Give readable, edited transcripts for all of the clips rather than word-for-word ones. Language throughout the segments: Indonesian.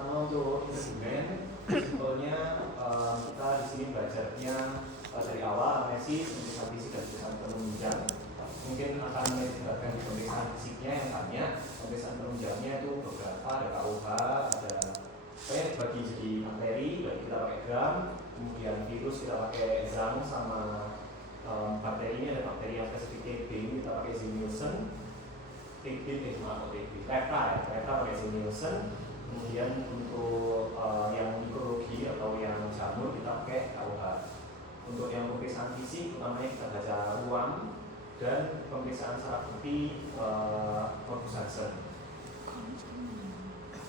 pertama untuk interdomain, sebetulnya kita di sini belajarnya dari awal analisis, pemeriksaan fisik dan pemeriksaan penunjang. Mungkin akan melibatkan di pemeriksaan fisiknya yang banyak, pemeriksaan penunjangnya itu beberapa, ada KUH, ada bagi jadi bakteri, bagi kita pakai gram, kemudian virus kita pakai zang, sama bakteri ini ada bakteri yang spesifik TB ini kita pakai Zinnielsen, Lepra pakai Zinnielsen. Kemudian untuk yang mikrologi atau yang jamur kita pakai KUH. Untuk yang pemeriksaan fisik utamanya kita baca ruam dan pemeriksaan saraf bukti Corbus Hansen.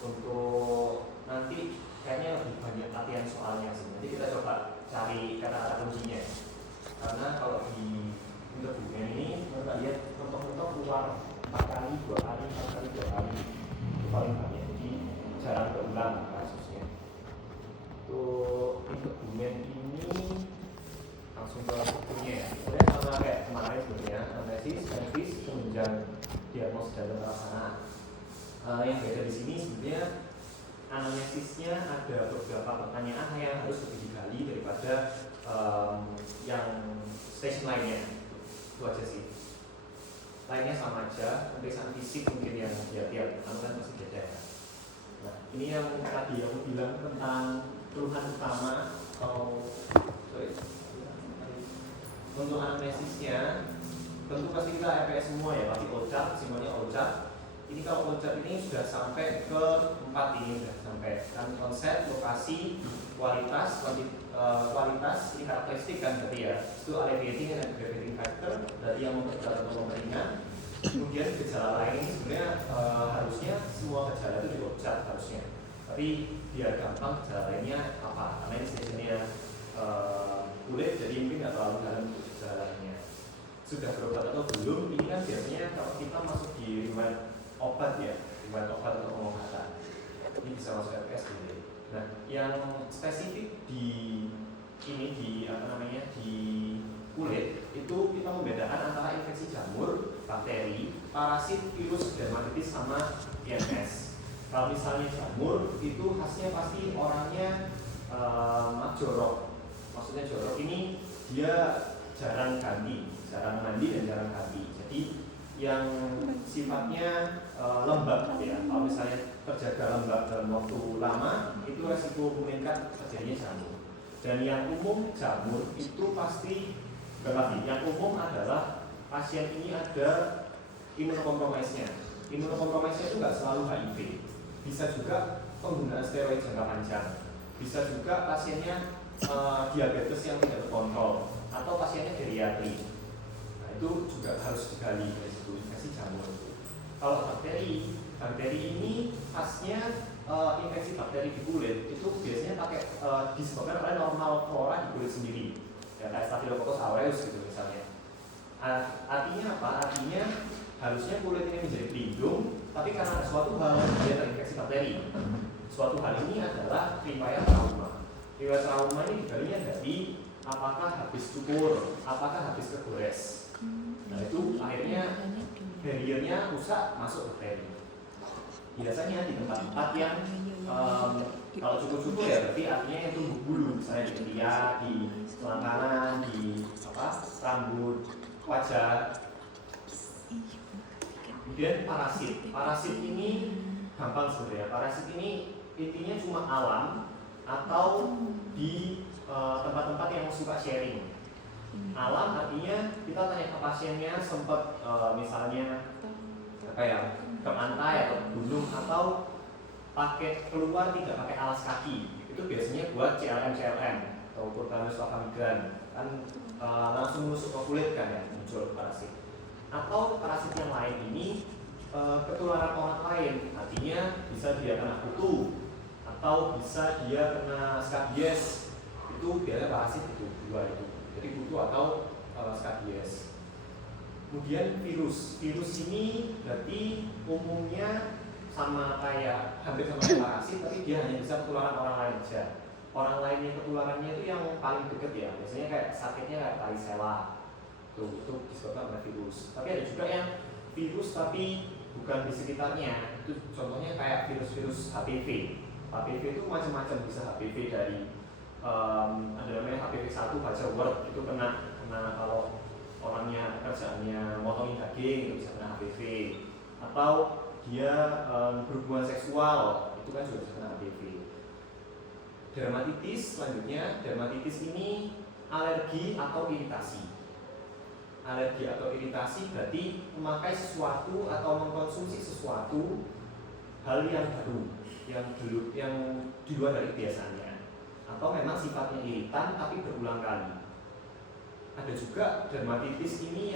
Untuk nanti kayaknya lebih banyak latihan soalnya sih. Nanti kita coba cari kata-kata kuncinya. Karena kalau di interdomain ini kita lihat contoh-contoh keluar 4 kali, 2 kali, 4 kali, 2 kali itu paling banyak, jadi jarang berulang kasusnya. Untuk interdomain ini langsung ke bukunya ya. Sebenarnya sama kayak kemarin sebenarnya, analisis, penunjang, diagnosis dan pelaksanaan. Yang beda di sini sebenarnya analisisnya ada beberapa pertanyaan yang harus lebih digali daripada yang station lainnya. Itu aja sih. Lainnya sama aja, pemeriksaan fisik mungkin yang tiap kan masih beda ya. Nah, ini yang tadi aku bilang tentang keluhan utama atau untuk analisisnya tentu pasti kita EPS semua ya, pasti OCAP, semuanya OCAP. Ini kalau OCAP ini sudah sampai ke 4 ini sudah sampai kan konsep, lokasi, kualitas, ini karakteristik kan berarti ya. Itu alleviating dan aggravating factor, berarti yang memperberat atau memperingan. Kemudian gejala lain ini sebenarnya harusnya semua gejala itu diocap harusnya. Tapi biar gampang gejala lainnya apa? Karena ini stationnya kulit, jadi mungkin nggak terlalu dalam untuk gejalanya. Sudah berobat atau belum? Ini kan biasanya kalau kita masuk di riwayat obat ya, riwayat obat atau pengobatan. Ini bisa masuk FS gitu. Nah, yang spesifik di ini di di kulit itu kita membedakan antara infeksi jamur, bakteri, parasit, virus, dermatitis sama IMS. Kalau misalnya jamur itu khasnya pasti orangnya jorok. Maksudnya jorok ini dia jarang mandi dan jarang ganti. Jadi yang sifatnya lembab ya. Kalau misalnya terjaga lembab dalam waktu lama itu resiko meningkat terjadinya jamur. Dan yang umum jamur itu pasti berarti yang umum adalah pasien ini ada imunokompromisnya. Imunokompromisnya itu nggak selalu HIV. Bisa juga penggunaan steroid jangka panjang. Bisa juga pasiennya diabetes yang tidak terkontrol atau pasiennya geriatri. Nah, itu juga harus digali dari situ infeksi jamur. Kalau bakteri ini khasnya infeksi bakteri di kulit itu biasanya disebabkan oleh normal flora di kulit sendiri. Ya, kayak Staphylococcus aureus gitu misalnya. Artinya apa? Artinya harusnya kulit ini menjadi pelindung, tapi karena ada suatu hal dia terinfeksi bakteri. Suatu hal ini adalah riwayat trauma. Riwayat trauma ini digalinya dari apakah habis cukur, apakah habis kegores. Nah itu akhirnya barriernya rusak, masuk bakteri. Biasanya di tempat-tempat yang kalau cukur-cukur ya berarti artinya yang tumbuh bulu, misalnya di ketiak, di selangkangan, di rambut, wajah. Kemudian parasit ini gampang sebenarnya. Parasit ini intinya cuma alam atau di tempat-tempat yang suka sharing. Alam artinya kita tanya ke pasiennya sempat misalnya apa ya, ke pantai atau gunung atau pakai keluar tidak pakai alas kaki, itu biasanya buat CLM atau Cutaneous lava migrans kan langsung masuk ke kulit kan ya, muncul parasit. Atau parasit yang lain ini ketularan orang lain, artinya bisa dia kena kutu atau bisa dia kena skabies. Itu biasanya parasit itu dua itu, jadi kutu atau skabies. Kemudian virus ini berarti umumnya hampir sama kayak parasit, tapi dia hanya bisa ketularan orang lain saja. Orang lain yang ketularannya itu yang paling dekat ya, biasanya kayak sakitnya kayak varicella. Itu disebabkan oleh virus. Tapi ada juga yang virus tapi bukan di sekitarnya. Itu contohnya kayak virus-virus HPV. HPV itu macam-macam, bisa HPV dari ada namanya HPV 1 baca word, itu kena kalau orangnya kerjaannya motongin daging itu bisa kena HPV, atau dia berhubungan seksual itu kan juga bisa kena HPV. Dermatitis selanjutnya, dermatitis ini alergi atau iritasi. Alergi atau iritasi berarti memakai sesuatu atau mengkonsumsi sesuatu hal yang baru, yang di luar dari biasanya, atau memang sifatnya iritan tapi berulang kali. Ada juga dermatitis ini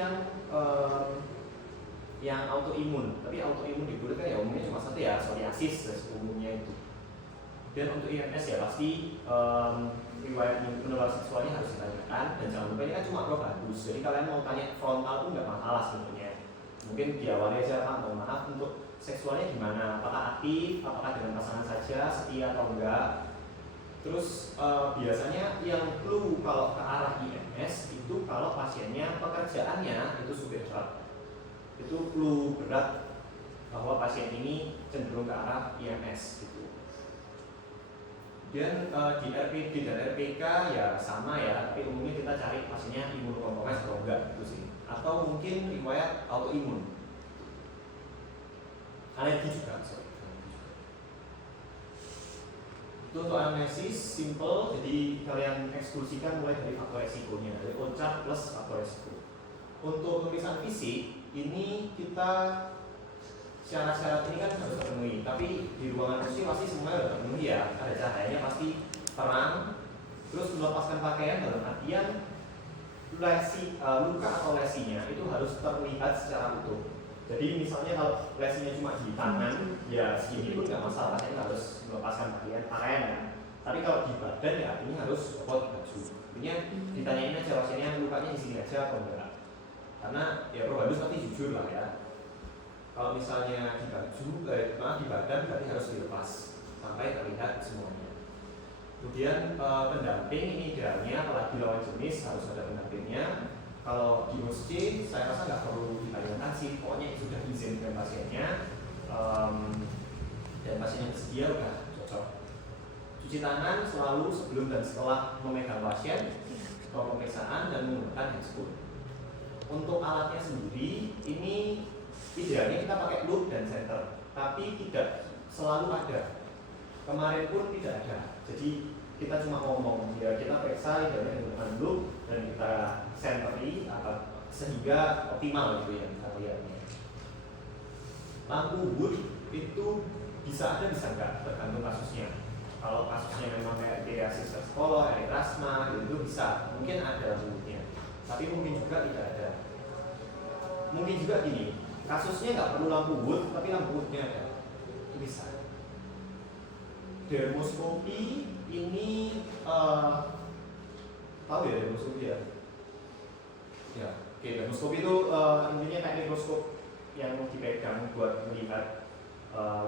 yang autoimun, tapi autoimun di kulit kan ya umumnya cuma satu ya, psoriasis umumnya itu. Dan untuk IMS ya pasti riwayat penularan seksualnya harus ditanyakan, dan jangan lupa ini kan cuma probandus, jadi kalian mau tanya frontal pun nggak masalah sebenarnya. Mungkin diawali aja, Pak, mohon maaf untuk seksualnya gimana, apakah aktif, apakah dengan pasangan saja, setia atau enggak. Terus biasanya yang clue kalau ke arah IMS itu kalau pasiennya pekerjaannya itu supir truk, itu clue berat bahwa pasien ini cenderung ke arah IMS gitu. Dan di RPD dan RPK ya sama ya, tapi umumnya kita cari pasiennya imunokompromis atau enggak gitu sih, atau mungkin riwayat autoimun, alergi juga. Itu untuk anamnesis simple, jadi kalian eksklusikan mulai dari faktor resikonya, dari OCHAP plus faktor resiko. Untuk pemeriksaan fisik ini kita syarat-syarat ini kan harus terpenuhi, tapi di ruangan kursi pasti semuanya sudah terpenuhi ya. Ada cahayanya pasti terang, terus melepaskan pakaian dalam artian luka atau lesinya itu harus terlihat secara utuh. Jadi misalnya kalau lesinya cuma di tangan, ya segini pun nggak masalah, saya harus melepaskan pakaian kan. Tapi kalau di badan ya artinya harus copot baju. Artinya ditanyain aja pasiennya lukanya di sini aja atau enggak, karena ya probandus pasti jujur lah ya. Kalau misalnya di baju, di badan berarti harus dilepas sampai terlihat semuanya. Kemudian pendamping ini idealnya, apalagi lawan jenis harus ada pendampingnya. Kalau di OSC saya rasa nggak perlu ditanyakan sih, pokoknya sudah diizinkan pasiennya dan pasiennya bersedia udah cocok. Cuci tangan selalu sebelum dan setelah memegang pasien, setelah pemeriksaan, dan menggunakan handscoon. Untuk alatnya sendiri ini idealnya kita pakai loop dan center, tapi tidak selalu ada. Kemarin pun tidak ada. Jadi kita cuma ngomong, ya kita periksa idealnya menggunakan loop dan kita centeri sehingga optimal gitu ya kita lihatnya. Lampu wood itu bisa ada bisa enggak, tergantung kasusnya. Kalau kasusnya memang kayak psoriasis vertikolo, eritrasma itu bisa, mungkin ada lampu woodnya, tapi mungkin juga tidak ada. Mungkin juga gini, kasusnya nggak perlu lampu wood, tapi lampu woodnya ada, itu bisa. Dermoskopi ini tahu ya dermoskopi ya? Ya, oke, dermoskopi itu intinya kayak mikroskop yang dipegang buat melihat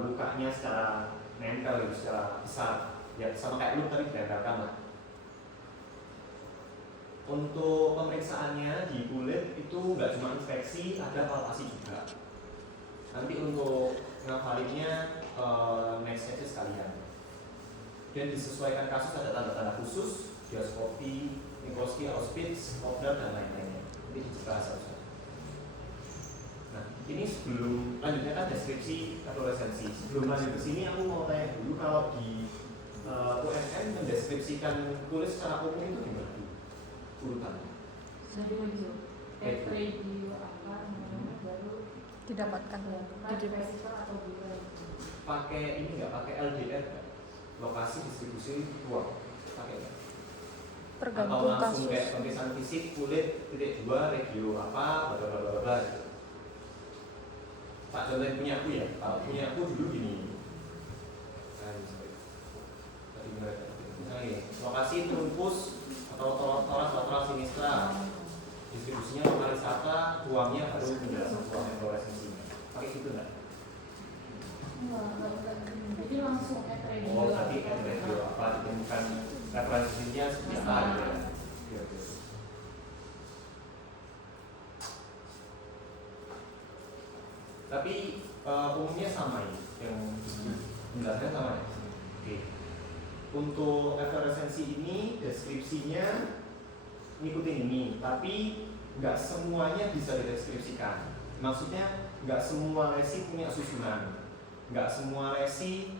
lukanya secara nempel gitu, secara besar. Ya sama kayak loop tadi ditempelkan lah. Untuk pemeriksaannya di kulit itu nggak cuma inspeksi, ada palpasi juga. Nanti untuk ngafalinnya next aja sekalian. Dan disesuaikan kasus ada tanda-tanda khusus, diaskopi, mikroskopi, auspits, Opner dan lain-lainnya. Nanti dibahas saja. Nah, ini sebelum lanjutnya kan deskripsi adolescensi. Sebelum lanjut ke sini aku mau tanya dulu, kalau di UNN mendeskripsikan kulit secara umum itu gimana? Urutannya. Jadi begitu. Radio apa namanya baru didapatkan di festival atau bukan? Pakai ini nggak, pakai LDR nggak? Lokasi distribusi ruang pakai nggak? tergantung atau langsung kasus. kayak pemeriksaan fisik kulit titik 2 radio apa bla gitu. Tak contohin punya aku ya, kalau punya aku dulu gini. Tadi misalnya gini, lokasi truncus atau toras lateral sinistra, distribusinya lokalisata, ruangnya baru penjelasan ruang fluoresensinya. Pakai gitu nggak? Enggak. Jadi langsung radio. Oh, tadi radio apa ditemukan referensinya seperti apa gitu ya? Oke. Tapi umumnya sama ya, yang penjelasannya sama ya. Oke. untuk effervescensi ini deskripsinya ngikutin ini, tapi nggak semuanya bisa dideskripsikan. Maksudnya nggak semua resi punya susunan, nggak semua resi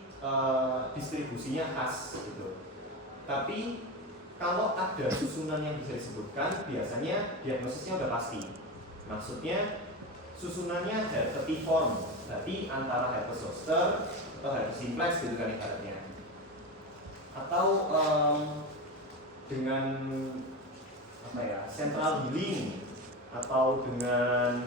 distribusinya khas gitu. Tapi kalau ada susunan yang bisa disebutkan, biasanya diagnosisnya udah pasti. Maksudnya susunannya herpetiform, berarti antara herpes zoster atau herpes simplex gitu kan ibaratnya. Atau dengan apa ya, central healing atau dengan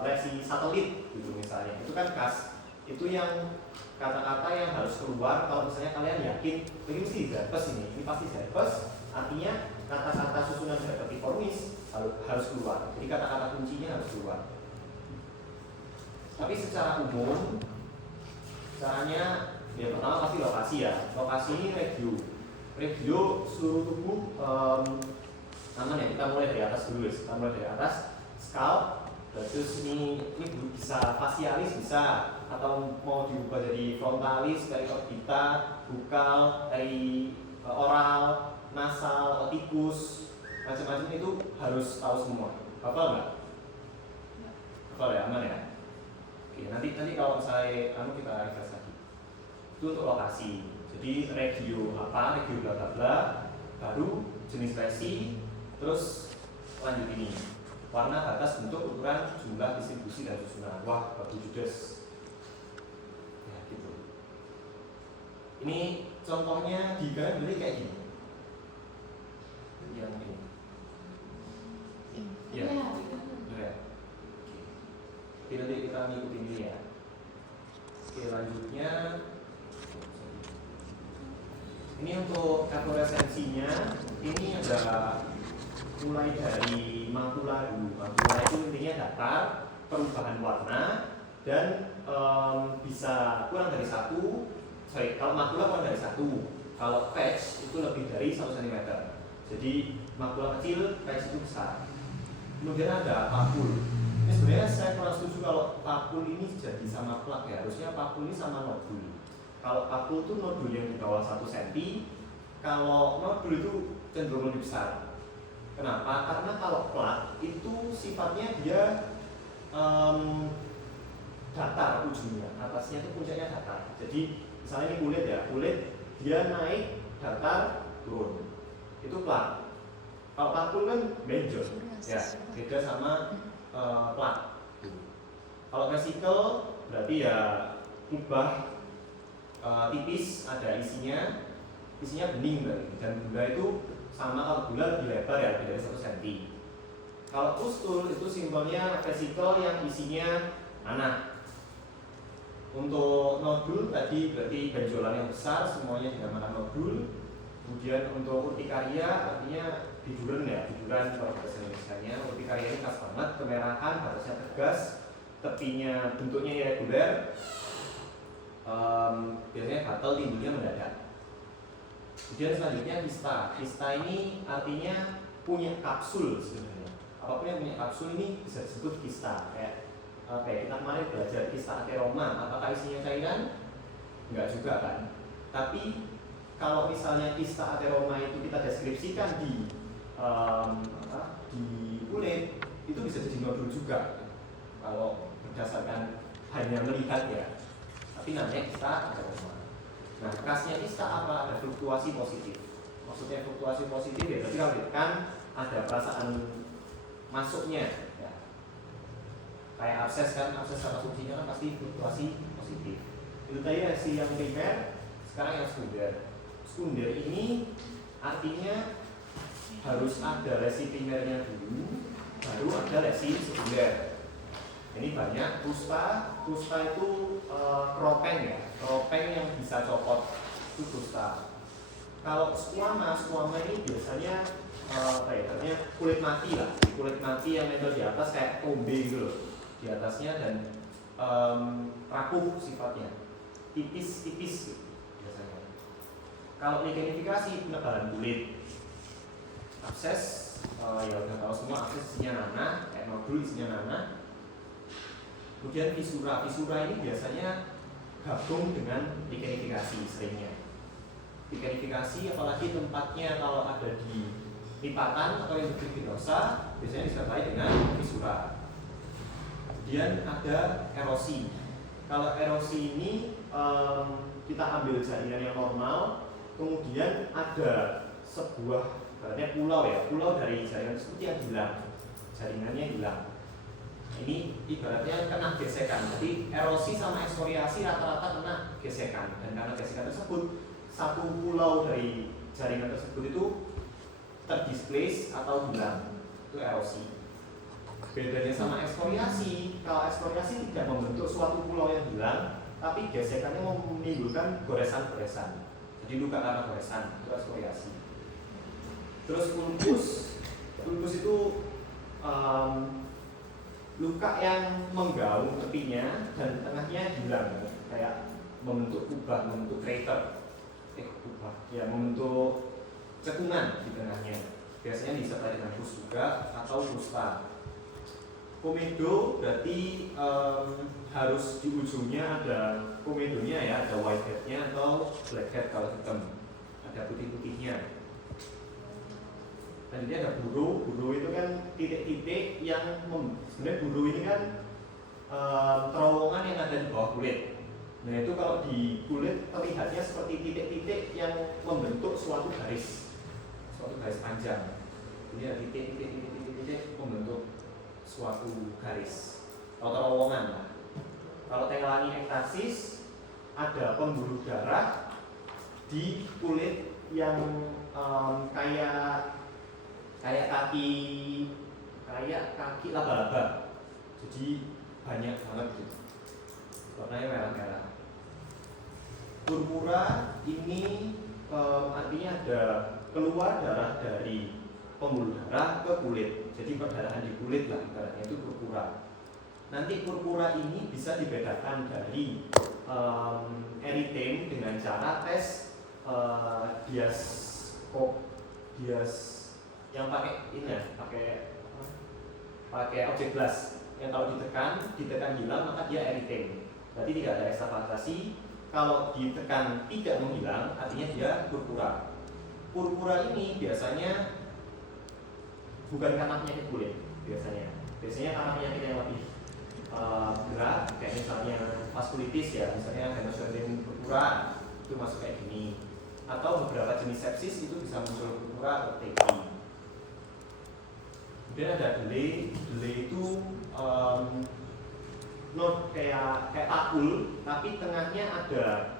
resi satelit gitu misalnya, itu kan khas. Itu yang kata-kata yang harus keluar kalau misalnya kalian yakin ini mesti herpes, ini pasti herpes, artinya kata-kata susunan herpetiformis harus keluar. Jadi kata-kata kuncinya harus keluar. Tapi secara umum caranya ya pertama pasti lokasi ya. Lokasi ini regio seluruh tubuh. Aman ya, kita mulai dari atas dulu ya. Kita mulai dari atas, scalp, terus ini bisa facialis bisa, atau mau diubah jadi frontalis, dari orbita, bukal, dari oral, nasal, otikus, macam-macam itu harus tahu semua. Hafal nggak? Hafal ya, aman ya. Oke, nanti kalau saya kita refresh lagi. Itu untuk lokasi. Jadi regio apa, regio bla bla bla, baru jenis resi. Terus lanjut ini, warna, batas, bentuk, ukuran, jumlah, distribusi, dan susunan. Wah, bagus judes. Ya gitu. Ini contohnya di gambar ini kayak gini. Yang ini. Ya. Benar ya. Oke, nanti kita ngikutin ini ya. Oke, lanjutnya. Ini untuk effervescensinya, ini ada mulai dari makula dulu. Makula itu intinya datar, perubahan warna, dan bisa kurang dari satu. Kalau makula kurang dari satu, kalau patch itu lebih dari 1 cm. Jadi makula kecil, patch itu besar. Kemudian ada papul. Ini sebenarnya saya kurang setuju kalau papul ini jadi sama plak ya. Harusnya papul ini sama nodul. Kalau papul itu nodul yang di bawah 1 cm. Kalau nodul itu cenderung lebih besar. Kenapa? Karena kalau plak itu sifatnya dia datar ujungnya, atasnya itu puncaknya datar. Jadi misalnya ini kulit ya, kulit dia naik datar turun, itu plak. Kalau papul kan benjol, ya beda sama plak. Kalau vesikel berarti ya kubah tipis, ada isinya bening berarti, dan gula itu sama. Kalau gula lebih lebar ya, lebih dari 1 cm. Kalau pustul itu simbolnya vesikel yang isinya nanah. Untuk nodul tadi berarti benjolan yang besar, semuanya dinamakan nodul. Kemudian untuk urtikaria artinya biduran ya, biduran kalau bahasa Indonesianya. Urtikaria ini khas banget, kemerahan, batasnya tegas, tepinya bentuknya irregular, biasanya gatal, timbulnya mendadak. Kemudian selanjutnya kista. Kista ini artinya punya kapsul sebenarnya. Apapun yang punya kapsul ini bisa disebut kista. Kayak kita kemarin belajar kista ateroma, apakah isinya cairan? Enggak juga kan. Tapi kalau misalnya kista ateroma itu kita deskripsikan di kulit, itu bisa jadi nodul juga. Kalau berdasarkan hanya melihat ya. Tapi namanya kista ateroma. Nah, khasnya kista apa? Ada fluktuasi positif. Maksudnya fluktuasi positif ya berarti kan ada perasaan masuknya ya. Kayak abses kan, abses sama fungsinya kan pasti fluktuasi positif. Itu tadi resi yang primer, sekarang yang sekunder. Sekunder ini artinya harus ada resi primernya dulu, baru ada resi sekunder. Ini banyak kusta itu kropeng ya, kropeng yang bisa copot itu kusta. Kalau squama ini biasanya kulit mati lah, kulit mati yang nempel di atas kayak tombe gitu loh, di atasnya, dan rapuh sifatnya, tipis gitu, biasanya. Kalau ligenifikasi penebalan kulit, abses ya udah tahu semua, abses isinya nanah, kayak nodul isinya nanah. Kemudian visura ini biasanya gabung dengan ligenifikasi seringnya. diverifikasi, apalagi tempatnya kalau ada di lipatan atau yang berfibrosa biasanya disertai dengan fisura. Kemudian ada erosi. Kalau erosi ini kita ambil jaringan yang normal, kemudian ada sebuah berarti pulau ya, pulau dari jaringan tersebut yang hilang, jaringannya hilang. Ini ibaratnya kena gesekan. Jadi erosi sama ekskoriasi rata-rata kena gesekan, dan karena gesekan tersebut satu pulau dari jaringan tersebut itu terdisplace atau hilang, itu erosi. Bedanya sama ekskoriasi, kalau ekskoriasi tidak membentuk suatu pulau yang hilang, tapi gesekannya menimbulkan goresan-goresan. Jadi luka karena goresan, itu ekskoriasi. Terus ulkus itu luka yang menggaung tepinya dan tengahnya hilang, kayak membentuk kubah, membentuk crater, membentuk cekungan di tengahnya. Biasanya disertai dengan pus juga atau kusta. Komedo berarti harus di ujungnya ada komedonya ya, ada white headnya atau black head kalau hitam, ada putih-putihnya. Dan ini ada buru itu kan titik-titik yang sebenarnya buru ini kan terowongan yang ada di bawah kulit. Nah itu kalau di kulit terlihatnya seperti titik-titik yang membentuk suatu garis panjang. Jadi ada titik-titik membentuk suatu garis atau terowongan lah. Kalau Telangi ektasis ada pembuluh darah di kulit yang kayak kaki laba-laba, jadi banyak banget gitu, warnanya merah-merah. Purpura ini artinya ada keluar darah dari pembuluh darah ke kulit, jadi perdarahan di kulit lah ibaratnya, itu purpura. Nanti purpura ini bisa dibedakan dari eritem dengan cara tes Dias yang pakai ini ya, pakai objek glass yang kalau ditekan hilang maka dia eritem, berarti tidak ada ekstravasasi. Kalau ditekan tidak menghilang artinya dia purpura. Purpura ini biasanya bukan karena penyakit kulit, biasanya karena penyakit yang lebih berat, kayak misalnya vaskulitis ya, misalnya hemosiderin purpura itu masuk kayak gini, atau beberapa jenis sepsis itu bisa muncul purpura atau TB. Kemudian ada delay itu kayak akul, tapi tengahnya ada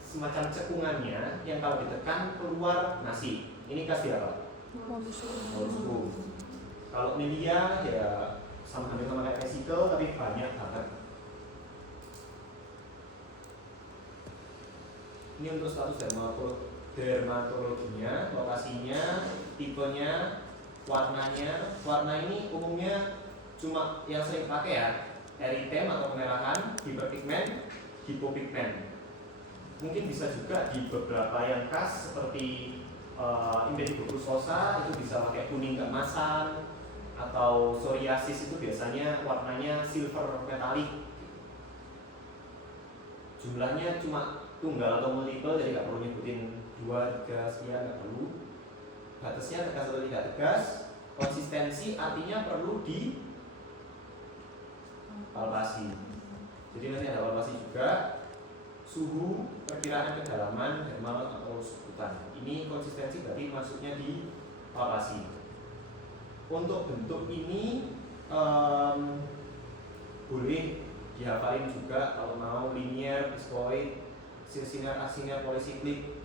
semacam cekungannya yang kalau ditekan keluar nasi. Ini khas dia apa? Modus. Kalau milia ya sama kayak vesikel tapi banyak banget. Ini untuk status dermatologinya, lokasinya, tipenya, warnanya. Warna ini umumnya cuma yang sering pakai ya, eritem atau kemerahan, hiperpigmen, hipopigmen. Mungkin bisa juga di beberapa yang khas seperti impetigo cruzosa itu bisa pakai kuning keemasan, atau psoriasis itu biasanya warnanya silver metalik. Jumlahnya cuma tunggal atau multiple, jadi nggak perlu nyebutin 2, 3, sekian, nggak perlu. Batasnya tegas atau tidak tegas. Konsistensi artinya perlu di palpasi. Jadi nanti ada palpasi juga. Suhu, perkiraan kedalaman, dermal atau subutan. Ini konsistensi berarti maksudnya di palpasi. Untuk bentuk ini boleh dihafalin juga kalau mau, linear, discoid, silsinar, asinar, polisiklik.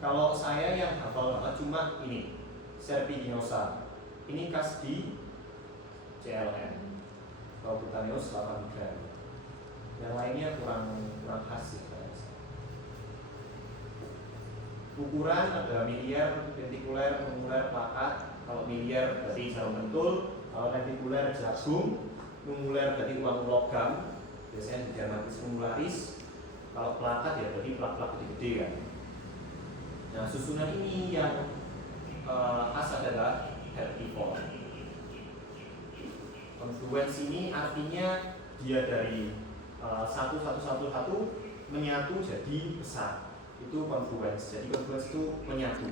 Kalau saya yang hafal banget cuma ini, serpiginosa. Ini khas di CLN, kalau Butaneus 8 gram. Yang lainnya kurang khas sih. Ukuran ada miliar, lentikuler, nunguler, plakat. Kalau miliar berarti jarum pentul, kalau lentikuler jagung, nunguler berarti uang logam, biasanya didiamatis nungularis. Kalau plakat ya berarti plak-plak gede-gede kan. Nah susunan ini yang khas adalah herpivore. Confluence ini artinya dia dari satu menyatu jadi besar. itu confluence. Jadi confluence itu menyatu.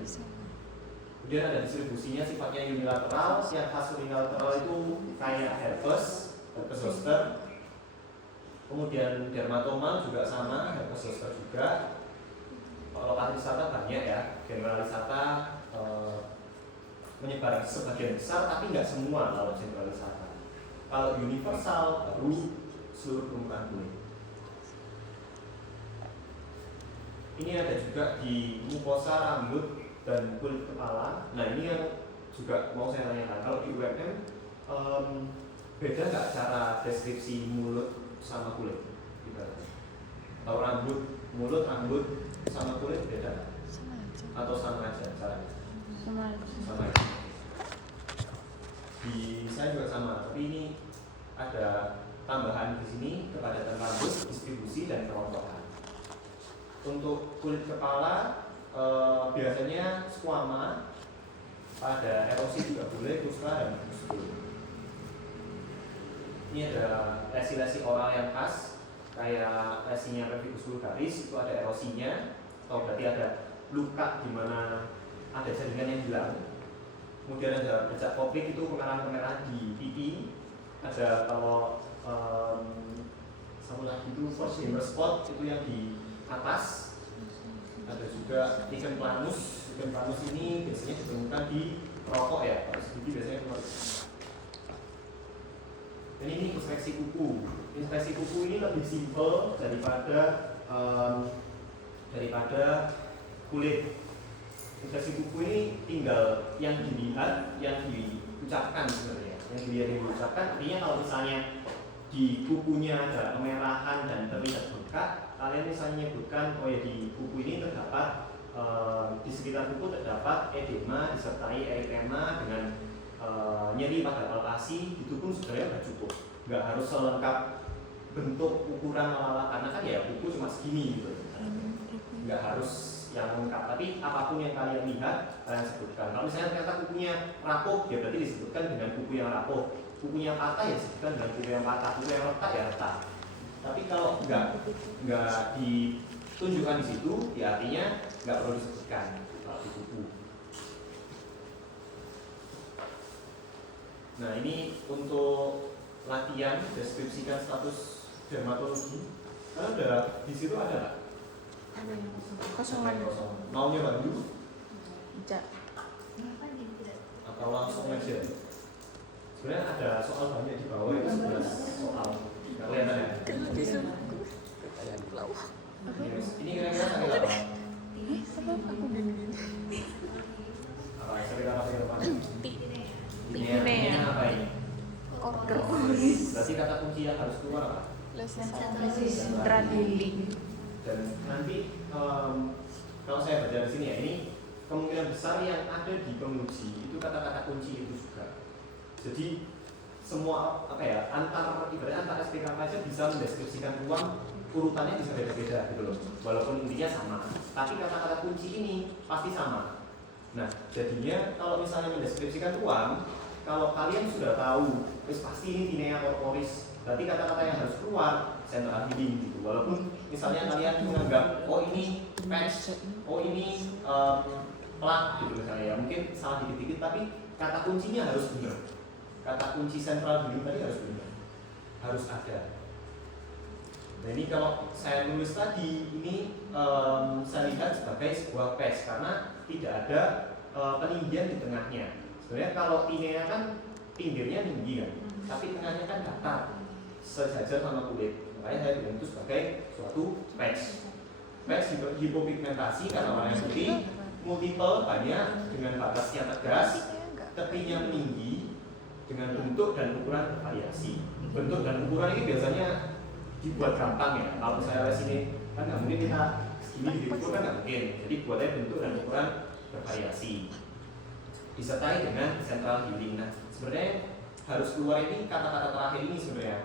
Kemudian ada distribusinya sifatnya unilateral. Yang khas unilateral itu kayak herpes zoster. Kemudian dermatoma juga sama, herpes zoster juga. Lokasi wisata banyak ya, generalisata menyebar sebagian besar tapi nggak semua kalau generalisata. Kalau universal baru seluruh permukaan kulit. Ini ada juga di mukosa, rambut, dan kulit kepala. Nah ini yang juga mau saya tanyakan. Kalau di UMM beda nggak cara deskripsi mulut sama kulit? Kalau rambut, mulut, rambut sama kulit beda nggak? Sama aja. Atau sama aja caranya? Sama. Sama aja. Di saya juga sama, tapi ini ada tambahan di sini kepadatan rambut, distribusi dan kerontokan. Untuk kulit kepala biasanya squama, pada erosi juga boleh, puspa dan pustulo. Ini ada lesi-lesi oral yang khas, kayak lesinya pemphigus vulgaris itu ada erosinya, atau berarti ada luka di mana ada jaringan yang hilang. Kemudian ada bercak koplik, itu kemerahan-kemerahan di pipi. Ada kalau satu lagi itu first finger spot itu yang di atas. Ada juga lichen planus. Lichen planus ini biasanya ditemukan di rokok ya, harus gigi biasanya keluar. Dan ini inspeksi kuku. Inspeksi kuku ini lebih simpel daripada kulit. Inspeksi kuku ini tinggal yang dilihat, yang diucapkan sebenarnya. Yang dilihat yang diucapkan artinya kalau misalnya di kukunya ada kemerahan dan terlihat bengkak, kalian misalnya menyebutkan oh ya di kuku ini terdapat di sekitar kuku terdapat edema disertai eritema dengan nyeri pada palpasi, itu pun sebenarnya sudah cukup. Nggak harus selengkap bentuk ukuran lala karena kan ya kuku cuma segini gitu. Nggak harus yang lengkap, tapi apapun yang kalian lihat kalian sebutkan. Kalau misalnya ternyata kukunya rapuh, ya berarti disebutkan dengan kuku yang rapuh. Kukunya patah ya disebutkan dengan kuku yang patah. Kuku yang retak ya retak. Tapi kalau nggak ditunjukkan di situ, ya artinya nggak perlu disebutkan kalau di kuku. Nah ini untuk latihan deskripsikan status dermatologi. Karena ada di situ ada nggak? Kosongan. Maunya Bandu Tidak. atau langsung aja? Sebenarnya ada soal banyak di bawah itu 11 soal. Nggak kelihatan ya? Ini kira-kira sakit apa? Aku gini-gini. Apa sakit apa sakit apa? Ini apa ini? Kodok. Berarti kata kunci yang harus keluar apa? Stradili. Dan nanti kalau saya baca di sini ya, ini kemungkinan besar yang ada di penguji itu kata-kata kunci itu juga. Jadi semua apa ya ibaratnya antar SPK aja bisa mendeskripsikan ruang, urutannya bisa beda-beda gitu loh. Walaupun intinya sama, tapi kata-kata kunci ini pasti sama. Nah jadinya kalau misalnya mendeskripsikan ruang, kalau kalian sudah tahu, pasti ini tinea corporis, berarti kata-kata yang harus keluar central healing gitu. Walaupun misalnya kalian menganggap oh ini patch, oh ini plak gitu misalnya ya, mungkin salah dikit-dikit tapi kata kuncinya harus benar. Kata kunci central healing tadi harus benar, harus ada. Nah ini kalau saya tulis tadi ini saya lihat sebagai sebuah patch karena tidak ada peninggian di tengahnya. Sebenarnya kalau tinea kan pinggirnya tinggi kan, tapi tengahnya kan datar sejajar sama kulit. Makanya saya bilang itu sebagai suatu patch. Patch hipopigmentasi karena warna putih, multiple banyak dengan batasnya tegas, tepinya meninggi dengan bentuk dan ukuran bervariasi. Bentuk dan ukuran ini biasanya dibuat gampang ya. Kalau saya les ini kan nggak mungkin kita segini diukur kan nggak mungkin. Jadi buatnya bentuk dan ukuran bervariasi. Disertai dengan central healing. Nah sebenarnya harus keluar ini kata-kata terakhir ini sebenarnya